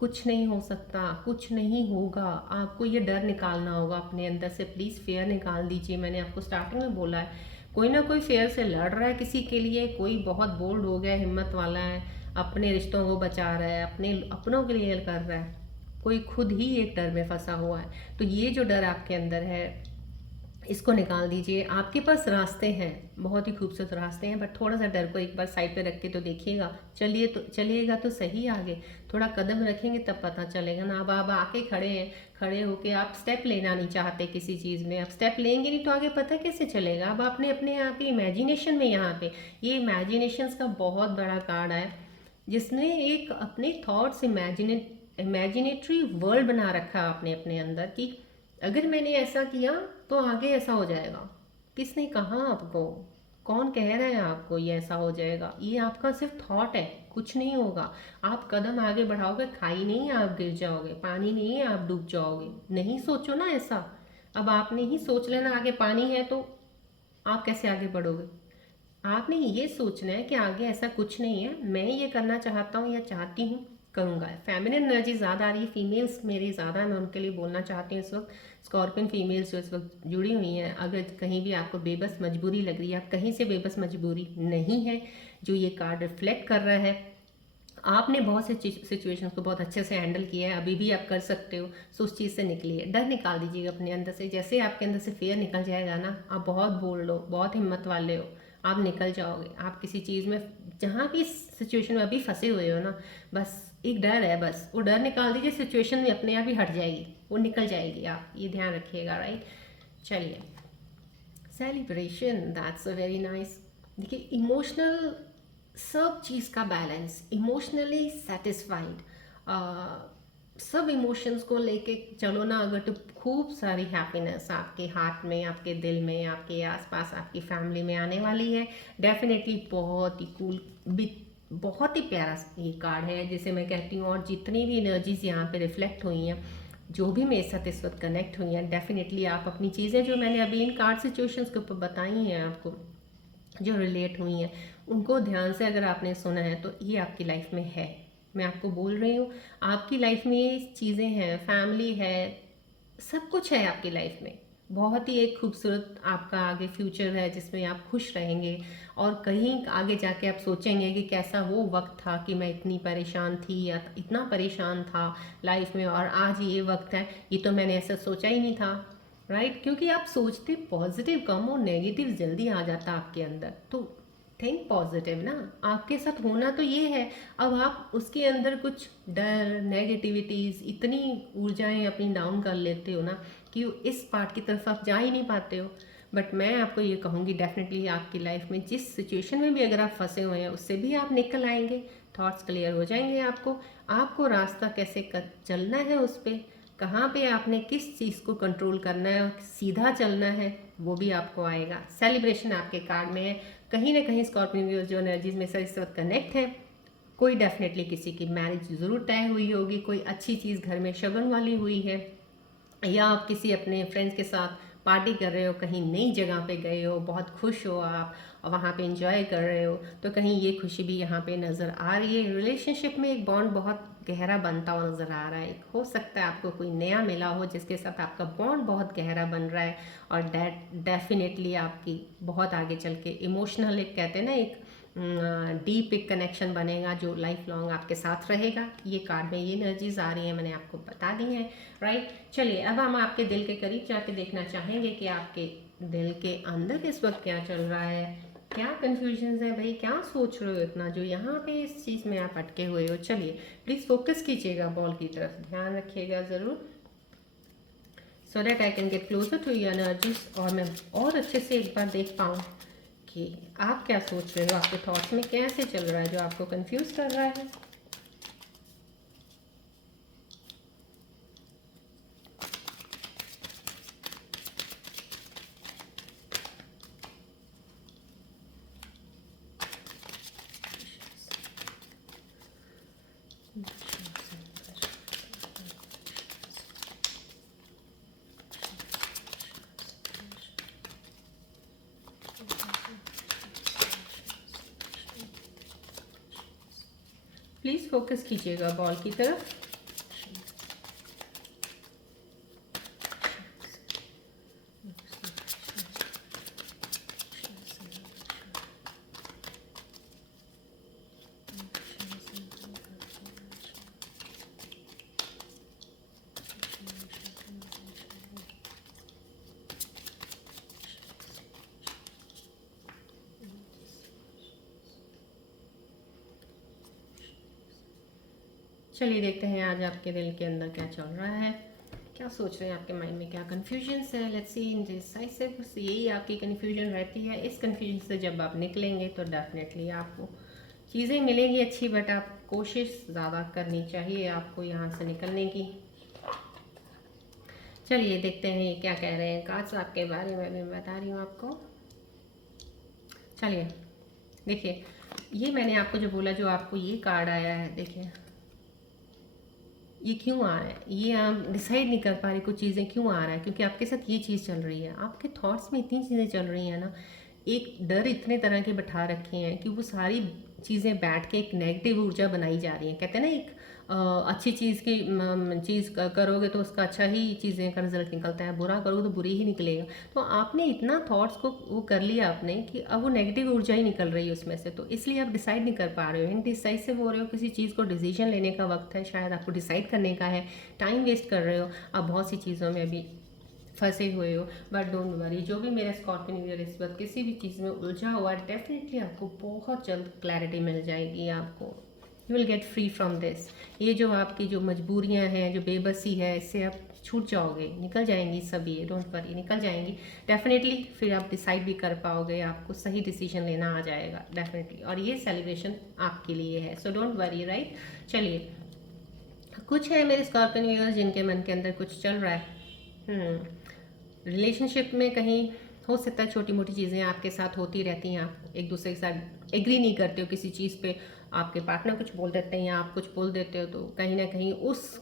कुछ नहीं हो सकता, कुछ नहीं होगा। आपको ये डर निकालना होगा अपने अंदर से, प्लीज़ फियर निकाल दीजिए। मैंने आपको स्टार्टिंग में बोला है, कोई ना कोई फेयर से लड़ रहा है किसी के लिए, कोई बहुत बोल्ड हो गया, हिम्मत वाला है, अपने रिश्तों को बचा रहा है, अपने अपनों के लिए कर रहा है, कोई खुद ही एक डर में फंसा हुआ है। तो ये जो डर आपके अंदर है, इसको निकाल दीजिए। आपके पास रास्ते हैं, बहुत ही खूबसूरत रास्ते हैं, बट थोड़ा सा डर को एक बार साइड पे रख के तो देखिएगा। चलिएगा तो सही आगे, थोड़ा कदम रखेंगे तब पता चलेगा ना। अब आप आके खड़े हैं, खड़े होके आप स्टेप लेना नहीं चाहते किसी चीज़ में, आप स्टेप लेंगे नहीं तो आगे पता कैसे चलेगा। अब आपने अपने यहाँ पे इमेजिनेशन में, यहाँ पे ये इमेजिनेशंस का बहुत बड़ा कार्ड है, जिसने एक अपने थॉट्स इमेजिनेटरी वर्ल्ड बना रखा है आपने अपने अंदर कि अगर मैंने ऐसा किया तो आगे ऐसा हो जाएगा। किसने कहा आपको? कौन कह रहा है आपको ये ऐसा हो जाएगा? ये आपका सिर्फ थॉट है, कुछ नहीं होगा। आप कदम आगे बढ़ाओगे, खाई नहीं है आप गिर जाओगे, पानी नहीं है आप डूब जाओगे। नहीं सोचो ना ऐसा। अब आपने ही सोच लेना आगे पानी है तो आप कैसे आगे बढ़ोगे? आपने ये सोचना है कि आगे ऐसा कुछ नहीं है, मैं ये करना चाहता हूँ या चाहती हूँ, करूँगा। फेमिनिन एनर्जी ज़्यादा आ रही है, फीमेल्स मेरी ज़्यादा, मैं उनके लिए बोलना चाहती हूँ इस वक्त। स्कॉर्पियन फीमेल्स जो इस वक्त जुड़ी हुई हैं, अगर कहीं भी आपको बेबस मजबूरी लग रही है, आप कहीं से बेबस मजबूरी नहीं है। जो ये कार्ड रिफ्लेक्ट कर रहा है, आपने बहुत से सिचुएशंस को बहुत अच्छे से हैंडल किया है, अभी भी आप कर सकते हो। सो उस चीज़ से निकलिए, डर निकाल दीजिएगा अपने अंदर से। जैसे आपके अंदर से फियर निकल जाएगा ना, आप बहुत बोल्ड हो, बहुत हिम्मत वाले हो, आप निकल जाओगे। आप किसी चीज़ में, जहाँ भी सिचुएशन में अभी फंसे हुए हो ना, बस एक डर है, बस वो डर निकाल दीजिए, सिचुएशन भी अपने आप ही हट जाएगी, वो निकल जाएगी। आप ये ध्यान रखिएगा, राइट। चलिए, celebration, that's a very nice. देखिए, इमोशनल, सब चीज़ का बैलेंस, इमोशनली सेटिस्फाइड, सब इमोशंस को लेके चलो ना अगर, तो खूब सारी हैप्पीनेस आपके हार्ट में, आपके दिल में, आपके आसपास, आपकी फैमिली में आने वाली है। डेफिनेटली बहुत ही कूल, बहुत ही प्यारा ये कार्ड है जिसे मैं कहती हूँ। और जितनी भी एनर्जीज यहाँ पे रिफ्लेक्ट हुई हैं, जो भी मेरे साथ इस वक्त कनेक्ट हुई हैं, डेफिनेटली आप अपनी चीज़ें जो मैंने अभी इन कार्ड सिचुएशंस के ऊपर बताई हैं आपको, जो रिलेट हुई हैं, उनको ध्यान से अगर आपने सुना है तो ये आपकी लाइफ में है। मैं आपको बोल रही हूँ, आपकी लाइफ में ये चीज़ें हैं, फैमिली है, सब कुछ है आपकी लाइफ में। बहुत ही एक खूबसूरत आपका आगे फ्यूचर है जिसमें आप खुश रहेंगे। और कहीं आगे जाके आप सोचेंगे कि कैसा वो वक्त था कि मैं इतनी परेशान थी या इतना परेशान था लाइफ में, और आज ये वक्त है, ये तो मैंने ऐसा सोचा ही नहीं था, राइट। क्योंकि आप सोचते पॉजिटिव कम और नेगेटिव जल्दी आ जाता आपके अंदर। तो थिंक पॉजिटिव ना, आपके साथ होना तो ये है। अब आप उसके अंदर कुछ डर, नेगेटिविटीज़, इतनी ऊर्जाएं अपनी डाउन कर लेते हो ना कि इस पार्ट की तरफ आप जा ही नहीं पाते हो। बट मैं आपको ये कहूँगी, डेफिनेटली आपकी लाइफ में जिस सिचुएशन में भी अगर आप फंसे हुए हैं, उससे भी आप निकल आएंगे। थॉट्स क्लियर हो जाएंगे आपको। आपको रास्ता कैसे चलना है, उस पर कहाँ पे आपने किस चीज़ को कंट्रोल करना है और सीधा चलना है, वो भी आपको आएगा। सेलिब्रेशन आपके कार्ड में है। कहीं ना कहीं स्कॉर्पियो व्यूअर्स जो एनर्जीज में इस वक्त कनेक्ट है, कोई डेफिनेटली किसी की मैरिज ज़रूर तय हुई होगी, कोई अच्छी चीज़ घर में शगन वाली हुई है, या आप किसी अपने फ्रेंड्स के साथ पार्टी कर रहे हो, कहीं नई जगह पे गए हो, बहुत खुश हो आप और वहाँ पे एंजॉय कर रहे हो, तो कहीं ये खुशी भी यहाँ पे नज़र आ रही है। रिलेशनशिप में एक बॉन्ड बहुत गहरा बनता हुआ नज़र आ रहा है। हो सकता है आपको कोई नया मिला हो जिसके साथ आपका बॉन्ड बहुत गहरा बन रहा है, और डेफिनेटली आपकी बहुत आगे चल के इमोशनल, एक कहते हैं ना, एक डीप एक कनेक्शन बनेगा जो लाइफ लॉन्ग आपके साथ रहेगा। ये कार्ड में ये एनर्जीज आ रही हैं, मैंने आपको बता दी हैं, राइट। चलिए, अब हम आपके दिल के करीब जाके देखना चाहेंगे कि आपके दिल के अंदर इस वक्त क्या चल रहा है, क्या कन्फ्यूजन है भाई, क्या सोच रहे हो इतना जो यहाँ पे इस चीज़ में आप अटके हुए हो। चलिए, प्लीज़ फोकस कीजिएगा बॉल की तरफ, ध्यान रखिएगा ज़रूर, so that I can get closer to your energies, और मैं और अच्छे से एक बार देख पाऊँ कि आप क्या सोच रहे हो, आपके थॉट्स में कैसे चल रहा है जो आपको कंफ्यूज कर रहा है। प्लीज़ फोकस कीजिएगा बॉल की तरफ। चलिए देखते हैं आज आपके दिल के अंदर क्या चल रहा है, क्या सोच रहे हैं, आपके माइंड में क्या कन्फ्यूजन्स है। लेट्स सी इन यही आपकी कन्फ्यूजन रहती है। इस कन्फ्यूजन से जब आप निकलेंगे तो डेफिनेटली आपको चीज़ें मिलेंगी अच्छी, बट आप कोशिश ज़्यादा करनी चाहिए आपको यहाँ से निकलने की। चलिए देखते हैं ये क्या कह रहे हैं कार्ड्स आपके बारे में, मैं बता रही हूँ आपको। चलिए देखिए, ये मैंने आपको जो बोला, जो आपको ये कार्ड आया है, देखिए ये क्यों आ रहा है, ये आप डिसाइड नहीं कर पा रहे कुछ चीज़ें क्यों आ रहा है, क्योंकि आपके साथ ये चीज़ चल रही है, आपके थॉट्स में इतनी चीज़ें चल रही हैं ना, एक डर इतने तरह के बैठा रखे हैं कि वो सारी चीज़ें बैठ के एक नेगेटिव ऊर्जा बनाई जा रही हैं। कहते हैं ना, एक अच्छी चीज़ की चीज़ करोगे तो उसका अच्छा ही चीज़ें का रिजल्ट निकलता है, बुरा करोगे तो बुरी ही निकलेगा। तो आपने इतना थॉट्स को वो कर लिया आपने कि अब वो नेगेटिव ऊर्जा ही निकल रही है उसमें से, तो इसलिए आप डिसाइड नहीं कर पा रहे हो, इनडिसाइसिव हो रहे हो। किसी चीज़ को डिसीजन लेने का वक्त है, शायद आपको डिसाइड करने का है, टाइम वेस्ट कर रहे हो आप बहुत सी चीज़ों में अभी फंसे हुए हो। बट डोंट वरी, जो भी मेरा स्कॉर्पियन ईयर इस वक्त किसी भी चीज़ में उलझा हुआ, डेफिनेटली आपको बहुत जल्द क्लैरिटी मिल जाएगी। आपको you will get free from this. ये जो आपकी जो मजबूरियां हैं, जो बेबसी है, इससे आप छूट जाओगे, निकल जाएंगी सब, ये डोंट वरी निकल जाएंगी डेफिनेटली। फिर आप डिसाइड भी कर पाओगे, आपको सही डिसीजन लेना आ जाएगा डेफिनेटली, और ये सेलिब्रेशन आपके लिए है, सो डोंट वरी, राइट। चलिए, कुछ है मेरे स्कॉर्पियन व्यूअर्स जिनके मन के अंदर कुछ चल रहा है। रिलेशनशिप में कहीं हो सकता है छोटी मोटी चीज़ें आपके साथ होती रहती हैं, आप एक दूसरे के साथ एग्री नहीं करते हो किसी चीज़ पे, आपके पार्टनर कुछ बोल देते हैं या आप कुछ बोल देते हो, तो कहीं ना कहीं उस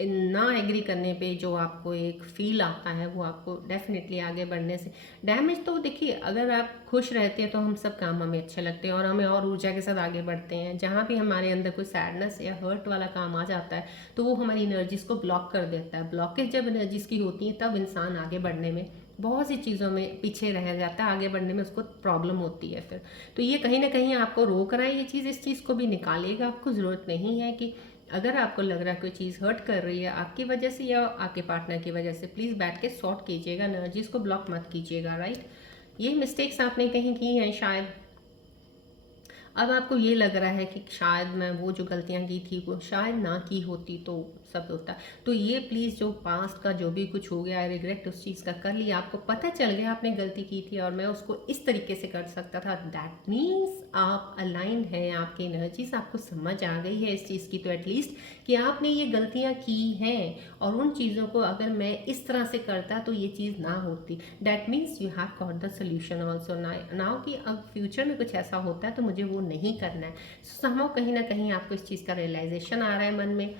ना एग्री करने पे जो आपको एक फील आता है, वो आपको डेफिनेटली आगे बढ़ने से डैमेज। तो देखिए, अगर आप खुश रहते हैं तो हम सब काम हमें अच्छे लगते हैं और हमें और ऊर्जा के साथ आगे बढ़ते हैं। जहाँ भी हमारे अंदर कोई सैडनेस या हर्ट वाला काम आ जाता है तो वो हमारी एनर्जीज को ब्लॉक कर देता है। ब्लॉकेज जब एनर्जीज की होती है तब इंसान आगे बढ़ने में, बहुत सी चीज़ों में पीछे रह जाता है, आगे बढ़ने में उसको प्रॉब्लम होती है फिर। तो ये कहीं ना कहीं आपको रोक रहा है ये चीज़, इस चीज़ को भी निकालेगा। आपको ज़रूरत नहीं है कि अगर आपको लग रहा है कोई चीज़ हर्ट कर रही है आपकी वजह से या आपके पार्टनर की वजह से, प्लीज़ बैठ के सॉर्ट कीजिएगा, एनर्जीज को ब्लॉक मत कीजिएगा, राइट। ये मिस्टेक्स आपने कहीं की हैं शायद, अब आपको ये लग रहा है कि शायद मैं वो जो गलतियां की थी वो शायद ना की होती तो सब होता। तो ये प्लीज़, जो पास्ट का जो भी कुछ हो गया, रिग्रेट उस चीज़ का कर लिया, आपको पता चल गया आपने गलती की थी और मैं उसको इस तरीके से कर सकता था, दैट मीन्स आप अलाइंड हैं, आपकी एनर्जीज आपको समझ आ गई है इस चीज़ की, तो एटलीस्ट कि आपने ये गलतियाँ की हैं और उन चीज़ों को अगर मैं इस तरह से करता तो ये चीज़ ना होती। That means you have got the solution also now कि अब फ्यूचर में कुछ ऐसा होता है तो मुझे वो नहीं करना है। समझो कहीं ना कहीं आपको इस चीज़ का रियलाइजेशन आ रहा है मन में।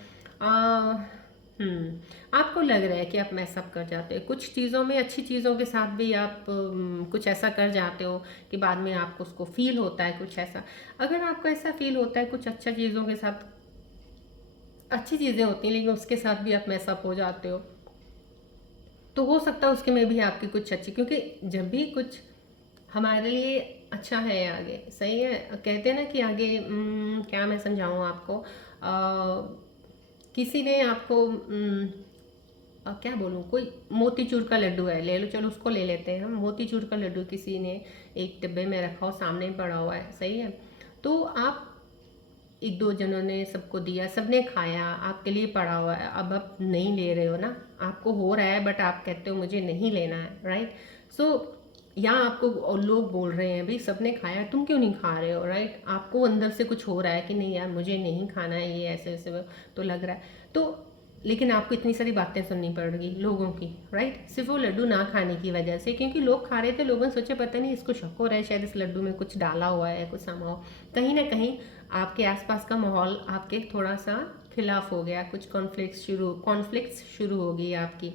आपको लग रहा है कि आप मैसअप कर जाते हो कुछ चीज़ों में, अच्छी चीज़ों के साथ भी आप कुछ ऐसा कर जाते हो कि बाद में आपको उसको फील होता है कुछ ऐसा। अगर आपको ऐसा फील होता है कुछ अच्छा चीज़ों के साथ, अच्छी चीज़ें होती हैं लेकिन उसके साथ भी आप मैसअप हो जाते हो, तो हो सकता है उसके में भी आपकी कुछ अच्छी, क्योंकि जब भी कुछ हमारे लिए अच्छा है आगे, सही है, कहते हैं ना कि आगे क्या मैं समझाऊँ आपको, किसी ने आपको क्या बोलूँ, कोई मोतीचूर का लड्डू है, ले लो, चलो उसको ले लेते हैं हम। मोतीचूर का लड्डू किसी ने एक डिब्बे में रखा हो, सामने पड़ा हुआ है, सही है, तो आप एक दो जनों ने सबको दिया, सबने खाया, आपके लिए पड़ा हुआ है, अब आप नहीं ले रहे हो ना, आपको हो रहा है बट आप कहते हो मुझे नहीं लेना है, राइट। सो यहाँ आपको और लोग बोल रहे हैं भाई सबने खाया तुम क्यों नहीं खा रहे हो, राइट। आपको अंदर से कुछ हो रहा है कि नहीं यार मुझे नहीं खाना है, ये ऐसे ऐसे तो लग रहा है, तो लेकिन आपको इतनी सारी बातें सुननी पड़ रही लोगों की, राइट, सिर्फ वो लड्डू ना खाने की वजह से, क्योंकि लोग खा रहे थे, लोगों ने सोचा पता नहीं इसको शक हो रहा है, शायद इस लड्डू में कुछ डाला हुआ है, कुछ समाओ, कहीं ना कहीं आपके आसपास का माहौल आपके थोड़ा सा खिलाफ हो गया, कुछ कॉन्फ्लिक्ट्स शुरू हो गई आपकी।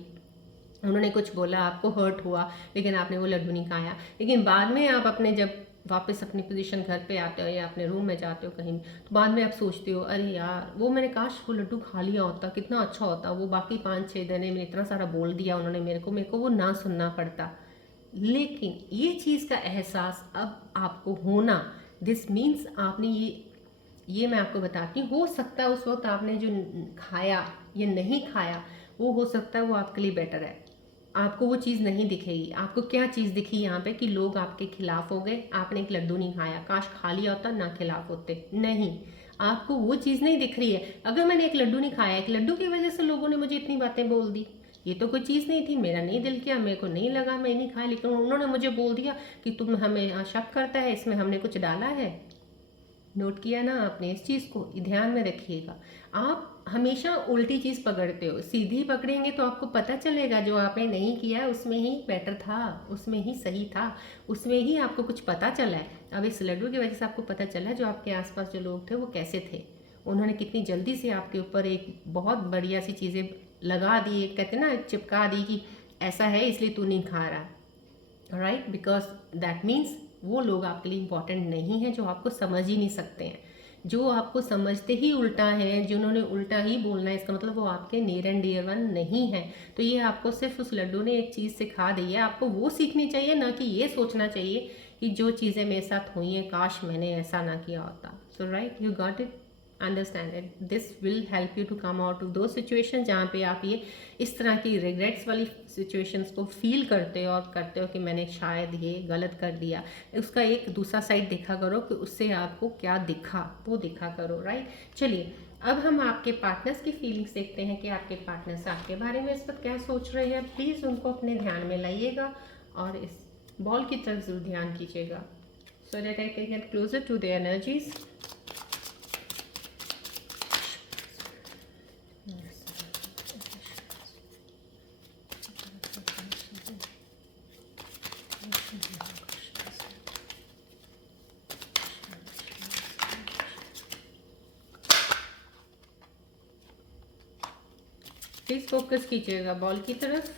उन्होंने कुछ बोला, आपको हर्ट हुआ, लेकिन आपने वो लड्डू नहीं खाया। लेकिन बाद में आप अपने जब वापस अपनी पोजीशन घर पे आते हो या अपने रूम में जाते हो कहीं, तो बाद में आप सोचते हो अरे यार वो मैंने काश वो लड्डू खा लिया होता, कितना अच्छा होता, वो बाकी 5-6 दिन में इतना सारा बोल दिया उन्होंने मेरे को वो ना सुनना पड़ता। लेकिन ये चीज़ का एहसास अब आपको होना, दिस मीन्स आपने ये मैं आपको बताती हूँ, हो सकता है उस वक्त आपने जो खाया या नहीं खाया, वो हो सकता है वो आपके लिए बेटर है। आपको वो चीज़ नहीं दिखेगी। आपको क्या चीज़ दिखी यहाँ पे कि लोग आपके खिलाफ हो गए, आपने एक लड्डू नहीं खाया, काश खा लिया होता ना खिलाफ होते, नहीं, आपको वो चीज़ नहीं दिख रही है। अगर मैंने एक लड्डू नहीं खाया, एक लड्डू की वजह से लोगों ने मुझे इतनी बातें बोल दी, ये तो कोई चीज़ नहीं थी, मेरा नहीं दिल किया, मेरे को नहीं लगा, मैं नहीं खाया, लेकिन उन्होंने मुझे बोल दिया कि तुम हमें शक करता है, इसमें हमने कुछ डाला है, नोट किया ना आपने इस चीज़ को, ध्यान में रखिएगा। आप हमेशा उल्टी चीज़ पकड़ते हो, सीधी पकड़ेंगे तो आपको पता चलेगा जो आपने नहीं किया है उसमें ही बेटर था, उसमें ही सही था, उसमें ही आपको कुछ पता चला है। अब इस लड्डू की वजह से आपको पता चला जो आपके आसपास जो लोग थे वो कैसे थे, उन्होंने कितनी जल्दी से आपके ऊपर एक बहुत बढ़िया सी चीज़ें लगा दी, एक कहते हैं ना चिपका दी कि ऐसा है इसलिए तू नहीं खा रहा, राइट, बिकॉज दैट मीन्स वो लोग आपके लिए इम्पॉर्टेंट नहीं है जो आपको समझ ही नहीं सकते हैं, जो आपको समझते ही उल्टा है, जिन्होंने उल्टा ही बोलना है, इसका मतलब वो आपके नियर एंड डियर वन नहीं है। तो ये आपको सिर्फ उस लड्डू ने एक चीज़ सिखा दी है, आपको वो सीखनी चाहिए, ना कि ये सोचना चाहिए कि जो चीज़ें मेरे साथ हुई हैं काश मैंने ऐसा ना किया होता। So right, you got it, understand it, this will help you to come out of those situation जहाँ पे आप ये इस तरह की रिग्रेट्स वाली सिचुएशंस को फील करते हो और करते हो कि मैंने शायद ये गलत कर दिया। उसका एक दूसरा साइड देखा करो कि उससे आपको क्या दिखा, वो दिखा करो, राइट। चलिए अब हम आपके पार्टनर्स की फीलिंग्स देखते हैं कि आपके पार्टनर्स आपके बारे में इस वक्त क्या सोच रहे हैं। प्लीज़ उनको अपने ध्यान में लाइएगा और इस बॉल की तरफ जरूर ध्यान कीजिएगा, so that I can get closer to the energies. Please focus कीजिएगा बॉल की तरफ।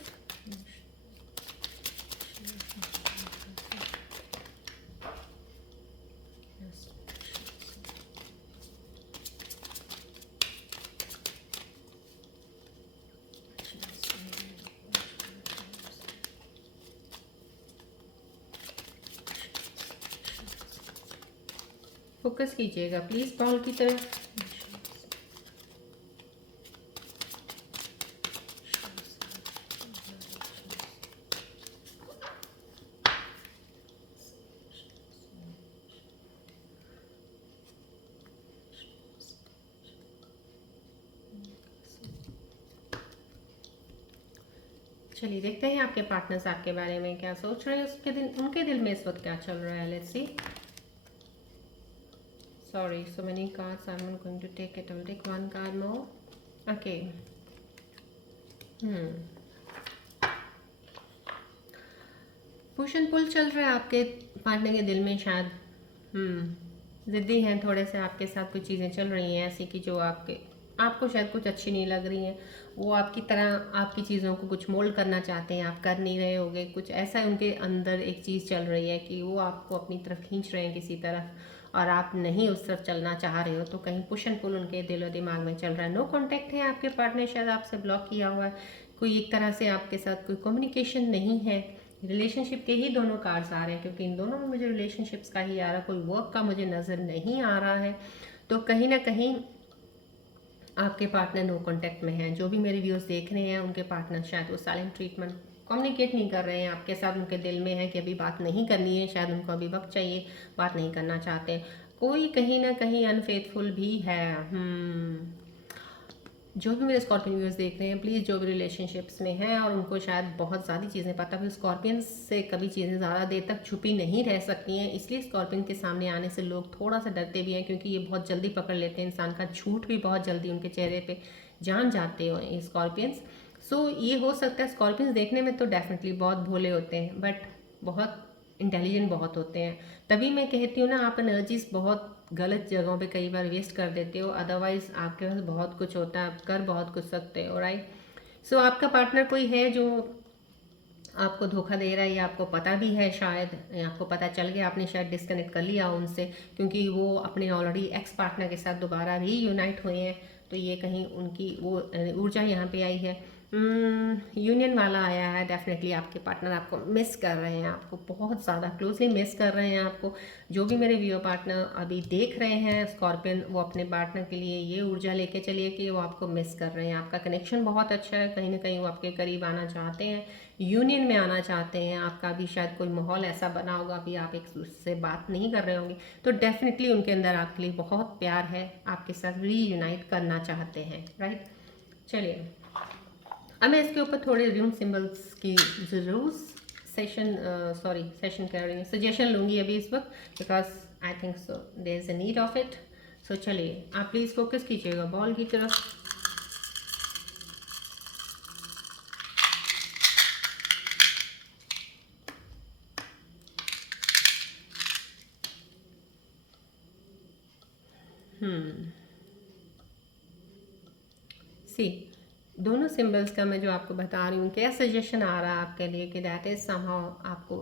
फोकस कीजिएगा प्लीज़ बॉल की तरफ। चलिए देखते हैं आपके पार्टनर्स आपके बारे में क्या सोच रहे हैं, उसके दिल, उनके दिल में इस वक्त क्या चल रहा है। Let's see. Sorry, so many cards. I'm not going to take it. I'll take one card more. Okay. Push and pull चल रहा है आपके पार्टनर के दिल में शायद। ज़िद्दी हैं थोड़े से, आपके साथ कुछ चीज़ें चल रही हैं ऐसी कि जो आपको शायद कुछ अच्छी नहीं लग रही हैं। वो आपकी तरह आपकी चीज़ों को कुछ मोल्ड करना चाहते हैं, आप कर नहीं रहे होगे, कुछ ऐसा उनके अंदर एक चीज़ चल रही है कि वो आपको अपनी तरफ खींच रहे हैं किसी तरफ और आप नहीं उस तरफ चलना चाह रहे हो। तो कहीं पुश एंड पुल उनके दिल और दिमाग में चल रहा है। नो कॉन्टैक्ट है, आपके पार्टनर शायद आपसे ब्लॉक किया हुआ है, कोई एक तरह से आपके साथ कोई कम्युनिकेशन नहीं है। रिलेशनशिप के ही दोनों कार्ड्स आ रहे हैं क्योंकि इन दोनों में मुझे रिलेशनशिप्स का ही आ रहा है, कोई वर्क का मुझे नज़र नहीं आ रहा है। तो कहीं ना कहीं आपके पार्टनर नो कॉन्टैक्ट में हैं। जो भी मेरे व्यूज़ देख रहे हैं उनके पार्टनर शायद वो साइलेंट ट्रीटमेंट, कम्युनिकेट नहीं कर रहे हैं आपके साथ। उनके दिल में है कि अभी बात नहीं करनी है, शायद उनको अभी वक्त चाहिए, बात नहीं करना चाहते। कोई कहीं ना कहीं अनफेथफुल भी है। जो भी मेरे स्कॉर्पियन व्यूअर्स देख रहे हैं, प्लीज़ जो भी रिलेशनशिप्स में हैं और उनको शायद बहुत ज़्यादा चीज़ें पता है, स्कॉर्पियन से कभी चीज़ें ज़्यादा देर तक छुपी नहीं रह सकती हैं, इसलिए स्कॉर्पियन के सामने आने से लोग थोड़ा सा डरते भी हैं क्योंकि ये बहुत जल्दी पकड़ लेते हैं इंसान का झूठ भी बहुत जल्दी उनके चेहरे पे जान जाते हो ये स्कॉर्पियंस। सो ये हो सकता है स्कॉर्पियंस देखने में तो डेफिनेटली बहुत भोले होते हैं बट बहुत इंटेलिजेंट बहुत होते हैं। तभी मैं कहती हूँ ना, आप एनर्जीज बहुत गलत जगहों पे कई बार वेस्ट कर देते हो, अदरवाइज आपके पास बहुत कुछ होता है, आप कर बहुत कुछ सकते हो, राइट। सो आपका पार्टनर कोई है जो आपको धोखा दे रहा है, या आपको पता भी है, शायद आपको पता चल गया, आपने शायद डिस्कनेक्ट कर लिया उनसे क्योंकि वो अपने ऑलरेडी एक्स पार्टनर के साथ दोबारा रीयूनाइट हुए हैं। तो ये कहीं उनकी वो ऊर्जा यहाँ पे आई है, यूनियन वाला आया है। डेफिनेटली आपके पार्टनर आपको मिस कर रहे हैं, आपको बहुत ज़्यादा क्लोजली मिस कर रहे हैं आपको। जो भी मेरे व्यूअर पार्टनर अभी देख रहे हैं स्कॉर्पियन, वो अपने पार्टनर के लिए ये ऊर्जा लेके चलिए कि वो आपको मिस कर रहे हैं। आपका कनेक्शन बहुत अच्छा है, कहीं ना कहीं वो आपके करीब आना चाहते हैं, यूनियन में आना चाहते हैं। आपका भी शायद कोई माहौल ऐसा बना होगा, अभी आप एक दूसरे से बात नहीं कर रहे होंगे, तो डेफिनेटली उनके अंदर आपके लिए बहुत प्यार है, आपके साथ रीयूनाइट करना चाहते हैं, राइट। चलिए अब मैं इसके ऊपर थोड़े रून सिंबल्स की ज़रूर सेशन कह रही हूँ, सजेशन लूँगी अभी इस वक्त, because I think so there is a need of it. So चलिए आप प्लीज़ फोकस कीजिएगा बॉल की तरफ. सी दोनों सिंबल्स का मैं जो आपको बता रही हूँ, क्या सजेशन आ रहा है आपके लिए कि दैट इज समहाउ आपको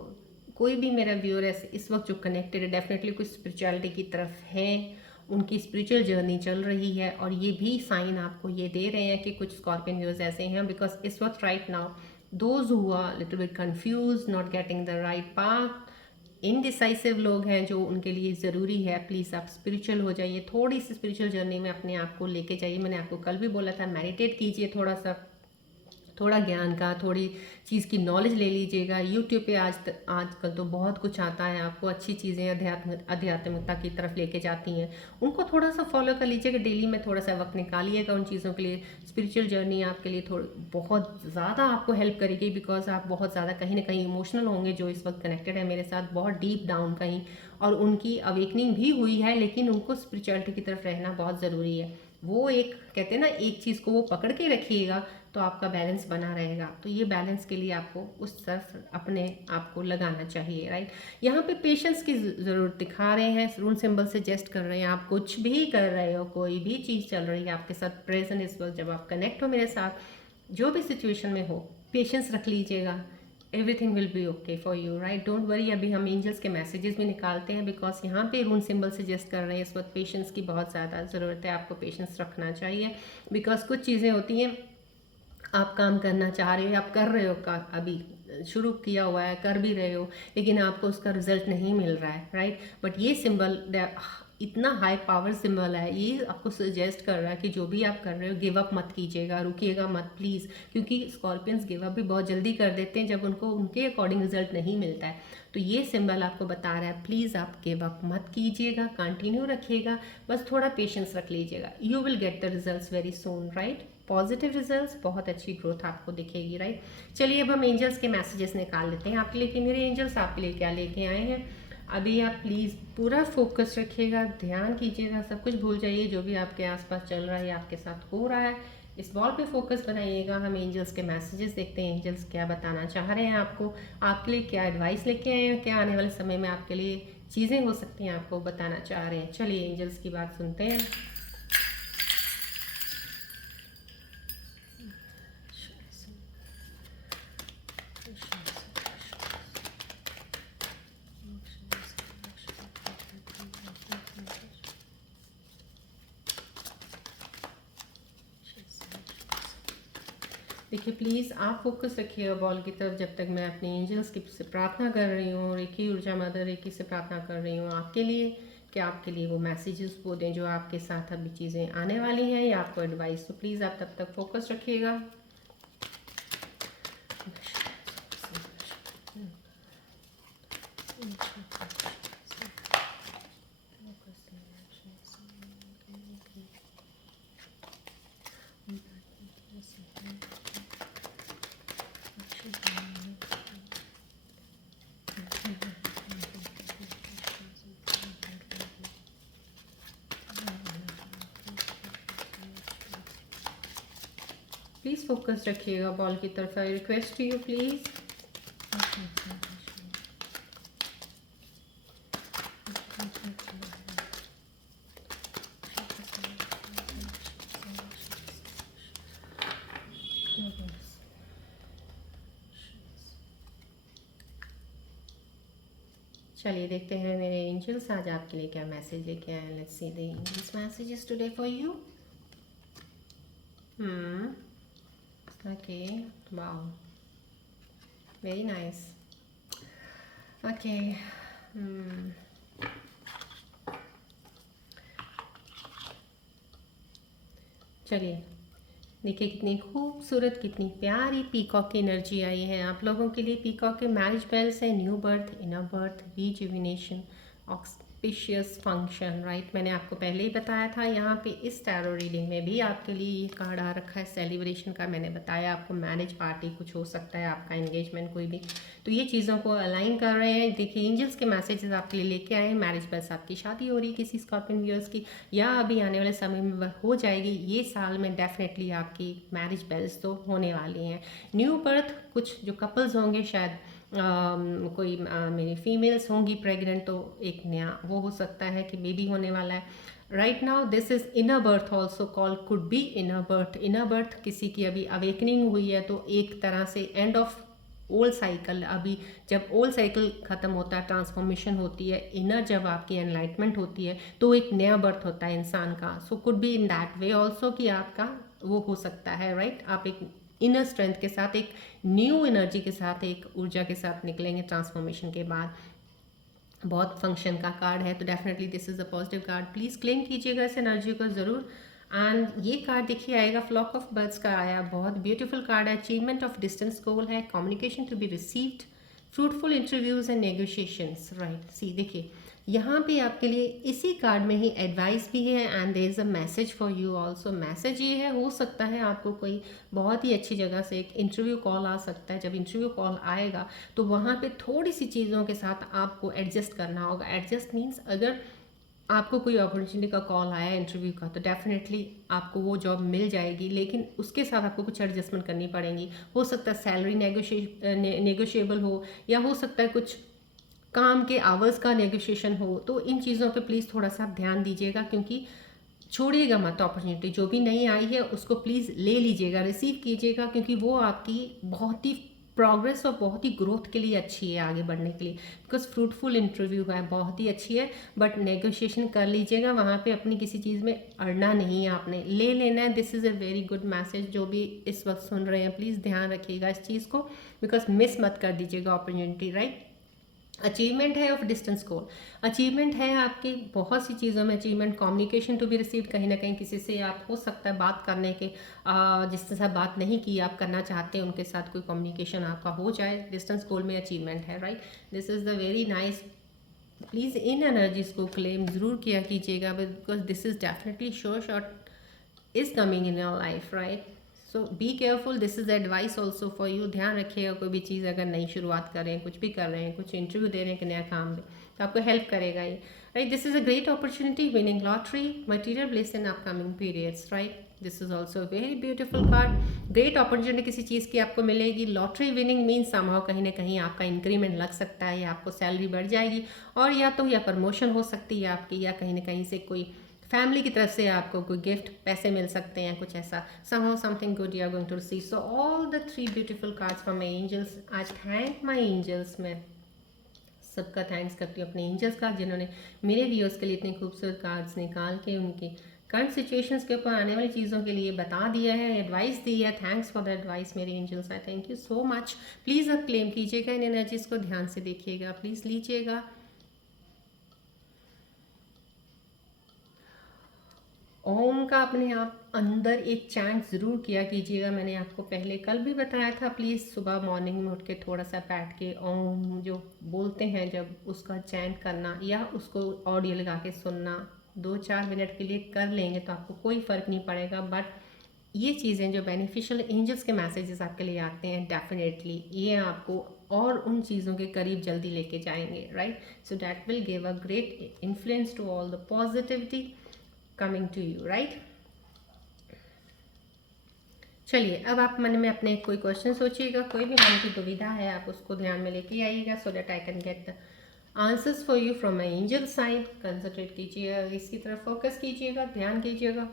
कोई भी मेरा व्यूअर है इस वक्त जो कनेक्टेड है डेफिनेटली कुछ स्पिरिचुअलिटी की तरफ है, उनकी स्पिरिचुअल जर्नी चल रही है. और ये भी साइन आपको ये दे रहे हैं कि कुछ स्कॉर्पियन व्यूअर्स ऐसे हैं बिकॉज इस वक्त right now those who are little bit confuse, not getting the right path, indecisive लोग हैं जो उनके लिए ज़रूरी है प्लीज़ आप स्पिरिचुअल हो जाइए, थोड़ी सी स्पिरिचुअल जर्नी में अपने आप को लेके जाइए. मैंने आपको कल भी बोला था मेडिटेट कीजिए, थोड़ा ज्ञान का, थोड़ी चीज़ की नॉलेज ले लीजिएगा. यूट्यूब पे आजकल तो बहुत कुछ आता है, आपको अच्छी चीज़ें आध्यात्मिकता की तरफ लेके जाती हैं, उनको थोड़ा सा फॉलो कर लीजिएगा. डेली में थोड़ा सा वक्त निकालिएगा उन चीज़ों के लिए. स्पिरिचुअल जर्नी आपके लिए बहुत ज़्यादा आपको हेल्प करेगी बिकॉज आप बहुत ज़्यादा कहीं ना कहीं इमोशनल होंगे जो इस वक्त कनेक्टेड है मेरे साथ, बहुत डीप डाउन कहीं, और उनकी अवेकनिंग भी हुई है लेकिन उनको स्पिरिचुअलिटी की तरफ रहना बहुत ज़रूरी है. वो एक कहते हैं ना, एक चीज़ को वो पकड़ के रखिएगा तो आपका बैलेंस बना रहेगा. तो ये बैलेंस के लिए आपको उस तरफ अपने आप को लगाना चाहिए. राइट, यहाँ पे पेशेंस की ज़रूरत दिखा रहे हैं, रून सिंबल से जेस्ट कर रहे हैं. आप कुछ भी कर रहे हो, कोई भी चीज़ चल रही है आपके साथ प्रेजेंट इस वक्त, जब आप कनेक्ट हो मेरे साथ, जो भी सिचुएशन में हो, पेशेंस रख लीजिएगा. Everything will be okay for you. Right, don't worry. अभी हम एंजल्स के मैसेजेस भी निकालते हैं बिकॉज यहाँ पे रून सिंबल सजेस्ट कर रहे हैं इस वक्त पेशेंस की बहुत ज़्यादा ज़रूरत है. आपको पेशेंस रखना चाहिए बिकॉज कुछ चीज़ें होती हैं, आप काम करना चाह रहे हो, आप कर रहे हो, का अभी शुरू किया हुआ है, कर भी रहे हो, लेकिन आपको उसका रिजल्ट नहीं मिल रहा है. राइट, बट ये सिंबल इतना हाई पावर सिंबल है, ये आपको सजेस्ट कर रहा है कि जो भी आप कर रहे हो गिव अप मत कीजिएगा, रुकिएगा मत प्लीज़. क्योंकि स्कॉर्पियंस गिव अप भी बहुत जल्दी कर देते हैं जब उनको उनके अकॉर्डिंग रिजल्ट नहीं मिलता है. तो ये सिंबल आपको बता रहा है प्लीज़ आप गिव अप मत कीजिएगा, कंटिन्यू रखिएगा, बस थोड़ा पेशेंस रख लीजिएगा. You will get the results very soon. Right, positive results, बहुत अच्छी ग्रोथ आपको दिखेगी. राइट, चलिए अब हम एंजल्स के मैसेजेस निकाल लेते हैं आपके लिए कि मेरे एंजल्स आपके लिए क्या लेके आए हैं. अभी आप प्लीज़ पूरा फोकस रखिएगा, ध्यान कीजिएगा, सब कुछ भूल जाइए जो भी आपके आसपास चल रहा है या आपके साथ हो रहा है. इस बॉल पे फोकस बनाइएगा. हम एंजल्स के मैसेजेस देखते हैं, एंजल्स क्या बताना चाह रहे हैं आपको, आपके लिए क्या एडवाइस लेके आए हैं, क्या आने वाले समय में आपके लिए चीज़ें हो सकती हैं आपको बताना चाह रहे हैं. चलिए एंजल्स की बात सुनते हैं. देखिए प्लीज़ आप फोकस रखिएगा बॉल की तरफ जब तक मैं अपने एंजल्स की से प्रार्थना कर रही हूँ, रेकी ऊर्जा मदर रेकी से प्रार्थना कर रही हूँ आपके लिए कि आपके लिए वो मैसेजेस वो दें जो आपके साथ अभी चीज़ें आने वाली हैं या आपको एडवाइस. तो प्लीज़ आप तब तक फोकस रखिएगा. प्लीज़ फोकस रखिएगा बॉल की तरफ. I request you please. चलिए देखते हैं मेरे एंजल्स आज आपके लिए क्या मैसेज लेके आए. Let's see the angels messages today for you. Okay, wow, very nice. Okay, चलिए देखिए कितनी खूबसूरत, कितनी प्यारी पीकॉक की एनर्जी आई है आप लोगों के लिए. पीकॉक के मैरिज बेल्स है, new birth, inner birth, rejuvenation, auspicious function, right. मैंने आपको पहले ही बताया था, यहाँ पे इस टैरो रीडिंग में भी आपके लिए ये कार्ड आ रखा है सेलिब्रेशन का। मैंने बताया आपको मैरिज पार्टी कुछ हो सकता है, आपका एंगेजमेंट कोई भी, तो ये चीज़ों को अलाइन कर रहे हैं। देखिए एंजल्स के मैसेजेस आपके लिए लेके आए हैं। मैरिज बेल्स, आपकी शादी हो रही है किसी स्कॉर्पियन व्यूअर्स की, या अभी आने वाले समय में वह हो जाएगी। ये साल में डेफिनेटली आपकी मैरिज बेल्स तो होने वाली हैं। न्यू बर्थ, कुछ जो कपल्स होंगे शायद कोई मेरी फीमेल्स होंगी प्रेग्नेंट, तो एक नया वो हो सकता है कि बेबी होने वाला है। Right now this is inner birth also call, could be inner birth. Inner birth किसी की अभी अवेकनिंग हुई है, तो एक तरह से एंड ऑफ ओल्ड साइकिल। अभी जब ओल्ड साइकिल ख़त्म होता है, ट्रांसफॉर्मेशन होती है, इनर जब आपकी एनलाइटमेंट होती है, तो एक नया बर्थ होता है इंसान का। So could be in that way also कि आपका वो हो सकता है, राइट। आप एक इनर स्ट्रेंथ के साथ, एक न्यू एनर्जी के साथ, एक ऊर्जा के साथ निकलेंगे ट्रांसफॉर्मेशन के बाद। बहुत फंक्शन का कार्ड है, तो definitely this is a positive card. Please claim कीजिएगा इस एनर्जी को ज़रूर। एंड ये कार्ड देखिए आएगा, फ्लॉक ऑफ बर्ड्स का आया, बहुत ब्यूटीफुल कार्ड है। अचीवमेंट ऑफ डिस्टेंस गोल है, communication to be received, fruitful interviews and negotiations, right. See देखिए यहाँ पे आपके लिए इसी कार्ड में ही एडवाइस भी है and there is a message for you also. Message ये है, हो सकता है आपको कोई बहुत ही अच्छी जगह से एक इंटरव्यू कॉल आ सकता है। जब इंटरव्यू कॉल आएगा तो वहाँ पे थोड़ी सी चीज़ों के साथ आपको एडजस्ट करना होगा। एडजस्ट मीन्स अगर आपको कोई अपॉर्चुनिटी का कॉल आया इंटरव्यू का, तो डेफिनेटली आपको वो जॉब मिल जाएगी, लेकिन उसके साथ आपको कुछ एडजस्टमेंट करनी पड़ेंगी। हो सकता है सैलरी नेगोशिएबल हो, या हो सकता है कुछ काम के आवर्स का नेगोशिएशन हो। तो इन चीज़ों पे प्लीज़ थोड़ा सा ध्यान दीजिएगा, क्योंकि छोड़िएगा मत अपॉर्चुनिटी। जो भी नहीं आई है उसको प्लीज़ ले लीजिएगा, रिसीव कीजिएगा, क्योंकि वो आपकी बहुत ही प्रोग्रेस और बहुत ही ग्रोथ के लिए अच्छी है, आगे बढ़ने के लिए। बिकॉज फ्रूटफुल इंटरव्यू है, बहुत ही अच्छी है, बट नेगोशिएशन कर लीजिएगा। वहाँ पे अपनी किसी चीज़ में अड़ना नहीं है, आपने ले लेना है। This is a very good message. जो भी इस वक्त सुन रहे हैं प्लीज़ ध्यान रखिएगा इस चीज़ को, बिकॉज मिस मत कर दीजिएगा अपॉर्चुनिटी, राइट। अचीवमेंट है ऑफ डिस्टेंस गोल, अचीवमेंट है आपकी बहुत सी चीज़ों में achievement. Communication to be received, कहीं ना कहीं किसी से आप हो सकता है बात करने के, जिसके साथ बात नहीं की आप करना चाहते हैं, उनके साथ कोई कम्युनिकेशन आपका हो जाए। डिस्टेंस गोल में अचीवमेंट है, right. This is the very nice. Please in energies को क्लेम ज़रूर किया कीजिएगा, because this is definitely sure shot is coming in your life, right. So be careful, this is advice also for you. ध्यान रखिएगा, कोई भी चीज़ अगर नई शुरुआत कर रहे हैं, कुछ भी कर रहे हैं, कुछ इंटरव्यू दे रहे हैं कि नया काम में, तो आपको हेल्प करेगा ये, right. This is a great opportunity, winning lottery, material bliss in upcoming periods, right. This is also very beautiful card. Great opportunity किसी चीज़ की आपको मिलेगी। लॉटरी विनिंग मीन्स समहाउ कहीं ना कहीं आपका इंक्रीमेंट लग सकता है, या आपको सैलरी बढ़ जाएगी, और या तो या प्रमोशन हो सकती है आपकी, या कहीं ना कहीं से कोई फैमिली की तरफ से आपको कोई गिफ्ट, पैसे मिल सकते हैं, कुछ ऐसा। somehow something good you are going to receive. So all the three beautiful cards from my angels. आज थैंक माई एंजल्स, मैं सबका थैंक्स करती हूँ अपने एंजल्स का, जिन्होंने मेरे व्यूअर्स के लिए इतने खूबसूरत कार्ड्स निकाल के उनकी करंट सिचुएशंस के ऊपर आने वाली चीज़ों के लिए बता दिया है, एडवाइस दी है। थैंक्स फॉर द एडवाइस मेरे angels, I thank you so much. Please अब क्लेम कीजिएगा इन एनर्जीज़ को, ध्यान से देखिएगा, प्लीज़ लीजिएगा। ओम का अपने आप अंदर एक चैंट ज़रूर किया कीजिएगा। मैंने आपको पहले कल भी बताया था, प्लीज़ सुबह मॉर्निंग में उठ के थोड़ा सा बैठ के ओम जो बोलते हैं जब, उसका चैंट करना, या उसको ऑडियो लगा के सुनना, 2-4 मिनट के लिए कर लेंगे तो आपको कोई फ़र्क नहीं पड़ेगा। बट ये चीज़ें जो बेनिफिशियल एंजल्स के मैसेजेस आपके लिए आते हैं, डेफिनेटली ये आपको और उन चीज़ों के करीब जल्दी लेके जाएंगे, right. So that will give a great influence to all the positivity coming to you, right. चलिए अब आप मन में अपने कोई क्वेश्चन सोचिएगा, कोई भी मन की दुविधा है आप उसको ध्यान में लेके आइएगा, सो that I can get the answers for you from my angel side. Concentrate कीजिएगा, इसकी तरफ फोकस कीजिएगा, ध्यान कीजिएगा,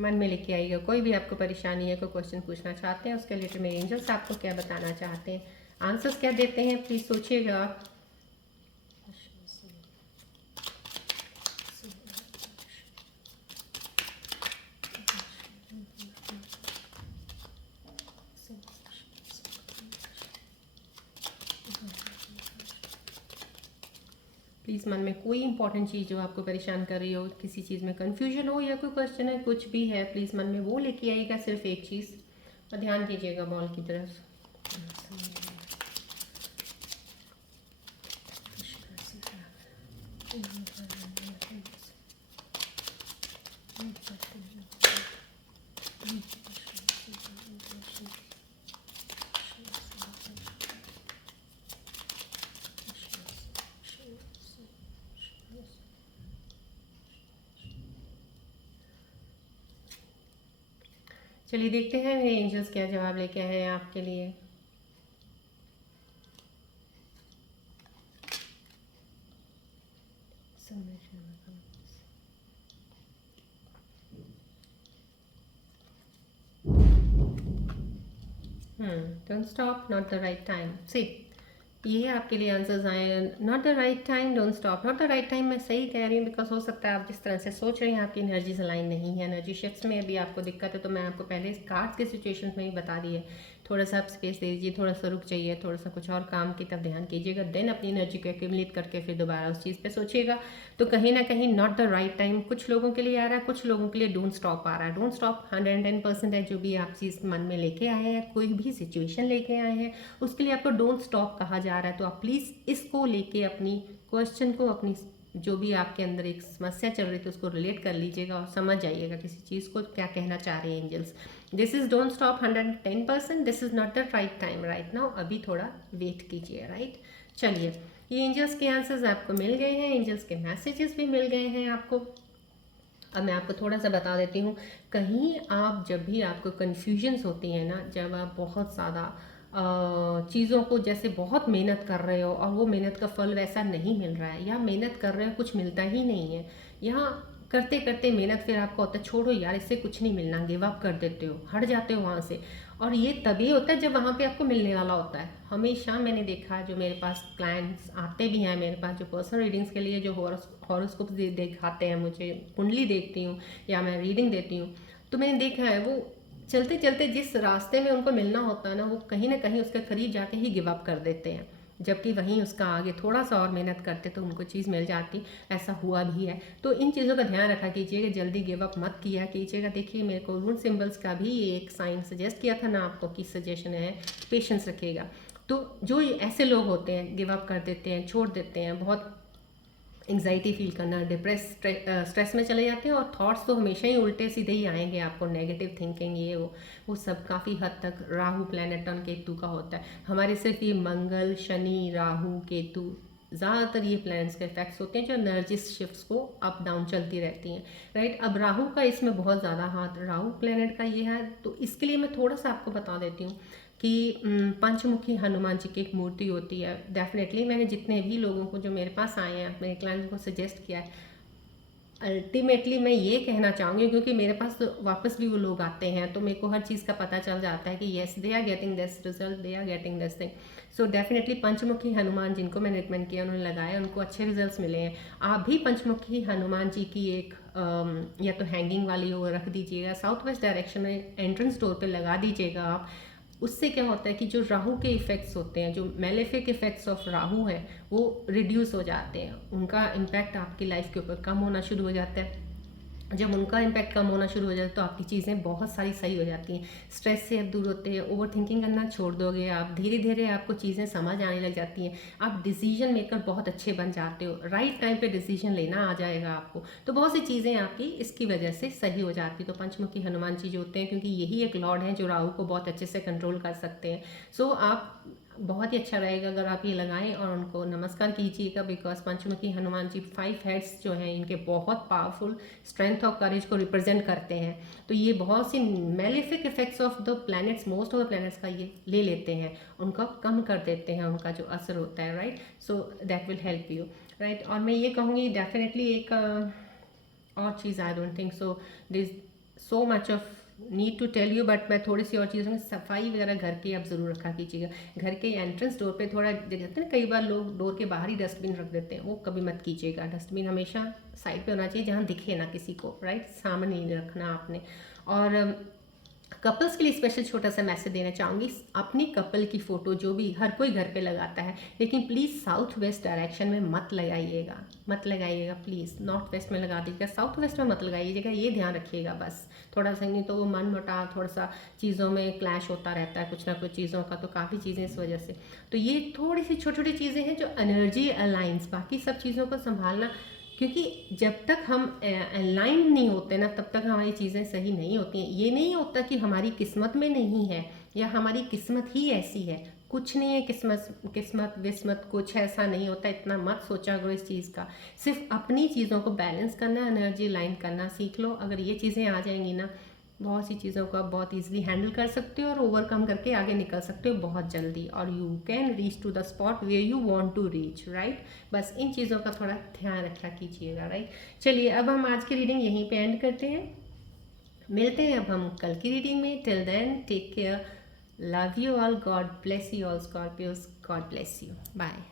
मन में लेके आइएगा। कोई भी आपको परेशानी है, कोई क्वेश्चन पूछना चाहते हैं, उसके रिलेटेड मेरे एंजल्स आपको क्या बताना चाहते हैं, आंसर्स क्या देते हैं, प्लीज़ सोचिएगा आप। प्लीज़ मन में कोई इंपॉर्टेंट चीज़ जो आपको परेशान कर रही हो, किसी चीज़ में कन्फ्यूजन हो या कोई क्वेश्चन है, कुछ भी है, प्लीज़ मन में वो लेके आइएगा, सिर्फ एक चीज़, और ध्यान कीजिएगा बॉल की तरफ। चलिए देखते हैं मेरे एंजल्स क्या जवाब लेके आए हैं आपके लिए। Don't stop, not the right time. See, ये आपके लिए आंसर्स आए हैं। Not the right time, don't stop. Not the right time मैं सही कह रही हूँ, बिकॉज हो सकता है आप जिस तरह से सोच रहे हैं आपकी एनर्जीज अलाइन नहीं है, एनर्जी शिफ्ट्स में अभी आपको दिक्कत है। तो मैं आपको पहले इस कार्ड्स के सिचुएशन में ही बता दी है, थोड़ा सा आप स्पेस दे दीजिए, थोड़ा सा रुक जाइए, थोड़ा सा कुछ और काम की तरफ ध्यान कीजिएगा, देन अपनी एनर्जी को एक्यूमुलेट करके फिर दोबारा उस चीज़ पे सोचिएगा। तो कहीं ना कहीं नॉट द राइट टाइम कुछ लोगों के लिए आ रहा है, कुछ लोगों के लिए डोंट स्टॉप आ रहा है। डोंट स्टॉप 110% है, जो भी आप चीज़ मन में लेके आए हैं, कोई भी सिचुएशन लेके आए हैं, उसके लिए आपको डोंट स्टॉप कहा जा रहा है। तो आप प्लीज़ इसको लेके अपनी क्वेश्चन को, अपनी जो भी आपके अंदर एक समस्या चल रही थी उसको रिलेट कर लीजिएगा और समझ जाइएगा किसी चीज़ को क्या कहना चाह रहे हैं angels. This is don't stop 110%, this is not the right time right now. अभी थोड़ा वेट कीजिए, राइट। चलिए, ये एंजल्स के आंसर्स आपको मिल गए हैं, एंजल्स के मैसेजेस भी मिल गए हैं आपको। अब मैं आपको थोड़ा सा बता देती हूँ, कहीं आप जब भी आपको कन्फ्यूजन्स होती हैं ना, जब आप बहुत ज़्यादा चीज़ों को जैसे बहुत मेहनत कर रहे हो और वो मेहनत का फल वैसा नहीं मिल रहा है, या मेहनत कर रहे हो कुछ मिलता ही नहीं है, या करते करते मेहनत फिर आपको होता है छोड़ो यार इससे कुछ नहीं मिलना, गिव अप कर देते हो, हट जाते हो वहाँ से। और ये तभी होता है जब वहाँ पे आपको मिलने वाला होता है। हमेशा मैंने देखा है, जो मेरे पास क्लाइंट्स आते भी हैं मेरे पास, जो पर्सनल रीडिंग्स के लिए जो हॉरोस्कोप दिखाते हैं मुझे, कुंडली देखती हूँ या मैं रीडिंग देती हूँ, तो मैंने देखा है वो चलते चलते जिस रास्ते में उनको मिलना होता है ना, वो कहीं ना कहीं उसके करीब जाके ही गिव अप कर देते हैं, जबकि वहीं उसका आगे थोड़ा सा और मेहनत करते तो उनको चीज़ मिल जाती। ऐसा हुआ भी है। तो इन चीज़ों का ध्यान रखा कीजिएगा, जल्दी गिव अप मत किया कीजिएगा। देखिए, मेरे को रून सिंबल्स का भी एक साइन सजेस्ट किया था ना आपको, की सजेशन है पेशेंस रखिएगा। तो जो ऐसे लोग होते हैं गिव अप कर देते हैं, छोड़ देते हैं, बहुत एंग्जाइटी फील करना, स्ट्रेस में चले जाते हैं, और थॉट्स तो हमेशा ही उल्टे सीधे ही आएंगे आपको, नेगेटिव थिंकिंग ये वो सब काफ़ी हद तक राहु प्लैनेट टर्न केतु का होता है। हमारे सिर्फ ये मंगल, शनि, राहु, केतु, ज़्यादातर ये प्लैनेट्स के इफेक्ट्स होते हैं जो एनर्जी शिफ्ट्स को अप डाउन चलती रहती हैं, राइट। अब राहु का इसमें बहुत ज़्यादा हाथ, राहु प्लैनेट का ये है, तो इसके लिए मैं थोड़ा सा आपको बता देती हूँ कि पंचमुखी हनुमान जी की एक मूर्ति होती है। डेफिनेटली मैंने जितने भी लोगों को जो मेरे पास आए हैं, मेरे क्लाइंट को सजेस्ट किया है, अल्टीमेटली मैं ये कहना चाहूँगी, क्योंकि मेरे पास तो वापस भी वो लोग आते हैं, तो मेरे को हर चीज़ का पता चल जाता है कि yes they are getting this result, they are getting this thing. So definitely Panchmukhi Hanuman जिनको मैंने रिकमेंड किया, उन्होंने लगाया, उनको अच्छे रिजल्ट्स मिले हैं। आप भी पंचमुखी हनुमान जी की एक या तो हैंगिंग वाली वो रख दीजिएगा, साउथ वेस्ट डायरेक्शन में एंट्रेंस डोर पर लगा दीजिएगा आप। उससे क्या होता है कि जो राहु के इफ़ेक्ट्स होते हैं, जो मेलेफिक इफ़ेक्ट्स ऑफ राहु है, वो रिड्यूस हो जाते हैं, उनका इम्पैक्ट आपकी लाइफ के ऊपर कम होना शुरू हो जाता है। जब उनका इम्पैक्ट कम होना शुरू हो जाता है तो आपकी चीज़ें बहुत सारी सही हो जाती हैं, स्ट्रेस से आप दूर होते हैं, ओवर थिंकिंग करना छोड़ दोगे आप, धीरे धीरे आपको चीज़ें समझ आने लग जाती हैं, आप डिसीजन मेकर बहुत अच्छे बन जाते हो, राइट टाइम पे डिसीजन लेना आ जाएगा आपको। तो बहुत सी चीज़ें आपकी इसकी वजह से सही हो जाती है। तो पंचमुखी हनुमान जी जो होते हैं, क्योंकि यही एक लॉर्ड हैं जो राहु को बहुत अच्छे से कंट्रोल कर सकते हैं। सो आप बहुत ही अच्छा रहेगा अगर आप ये लगाएं और उनको नमस्कार कीजिएगा, बिकॉज पंचमुखी हनुमान जी 5 हेड्स जो हैं इनके बहुत पावरफुल स्ट्रेंथ और करेज को रिप्रेजेंट करते हैं। तो ये बहुत सी malefic effects of the planets, most of the planets का ये ले लेते हैं, उनका कम कर देते हैं, उनका जो असर होता है, right. So that will help you, right. और मैं ये कहूँगी डेफिनेटली एक और चीज़, I don't think so this so much of need to tell you, but मैं थोड़ी सी और चीज़ों में सफाई वगैरह घर की आप ज़रूर रखा कीजिएगा। घर के एंट्रेंस डोर पे थोड़ा जगह ना, कई बार लोग डोर के बाहर ही डस्टबिन रख देते हैं, वो कभी मत कीजिएगा। डस्टबिन हमेशा साइड पे होना चाहिए जहाँ दिखे ना किसी को, राइट, सामने नहीं रखना आपने। और कपल्स के लिए स्पेशल छोटा सा मैसेज देना चाहूँगी, अपनी कपल की फ़ोटो जो भी हर कोई घर पे लगाता है, लेकिन प्लीज़ साउथ वेस्ट डायरेक्शन में मत लगाइएगा, मत लगाइएगा प्लीज़। नॉर्थ वेस्ट में लगा दीजिएगा, साउथ वेस्ट में मत लगाइएगा, ये ध्यान रखिएगा बस थोड़ा सा। नहीं तो वो मन मुटाव, थोड़ा सा चीज़ों में क्लैश होता रहता है, कुछ ना कुछ चीज़ों का, तो काफ़ी चीज़ें इस वजह से। तो ये थोड़ी सी छोटी छोटी चीज़ें हैं जो एनर्जी अलाइंस, बाकी सब चीज़ों को संभालना क्योंकि जब तक हम अलाइन नहीं होते ना तब तक हमारी चीज़ें सही नहीं होती हैं। ये नहीं होता कि हमारी किस्मत में नहीं है या हमारी किस्मत ही ऐसी है, कुछ नहीं है। किस्मत किस्मत विस्मत कुछ ऐसा नहीं होता, इतना मत सोचा करो इस चीज़ का। सिर्फ अपनी चीज़ों को बैलेंस करना, एनर्जी लाइन करना सीख लो। अगर ये चीज़ें आ जाएंगी ना, बहुत सी चीज़ों को आप बहुत ईजिली हैंडल कर सकते हो और ओवरकम करके आगे निकल सकते हो बहुत जल्दी, और you can reach to the spot where you want to reach, right. बस इन चीज़ों का थोड़ा ध्यान रखा कीजिएगा, राइट। चलिए अब हम आज की रीडिंग यहीं पे एंड करते हैं, मिलते हैं अब हम कल की रीडिंग में। Till then take care, love you all, God bless you all Scorpios, God bless you, bye.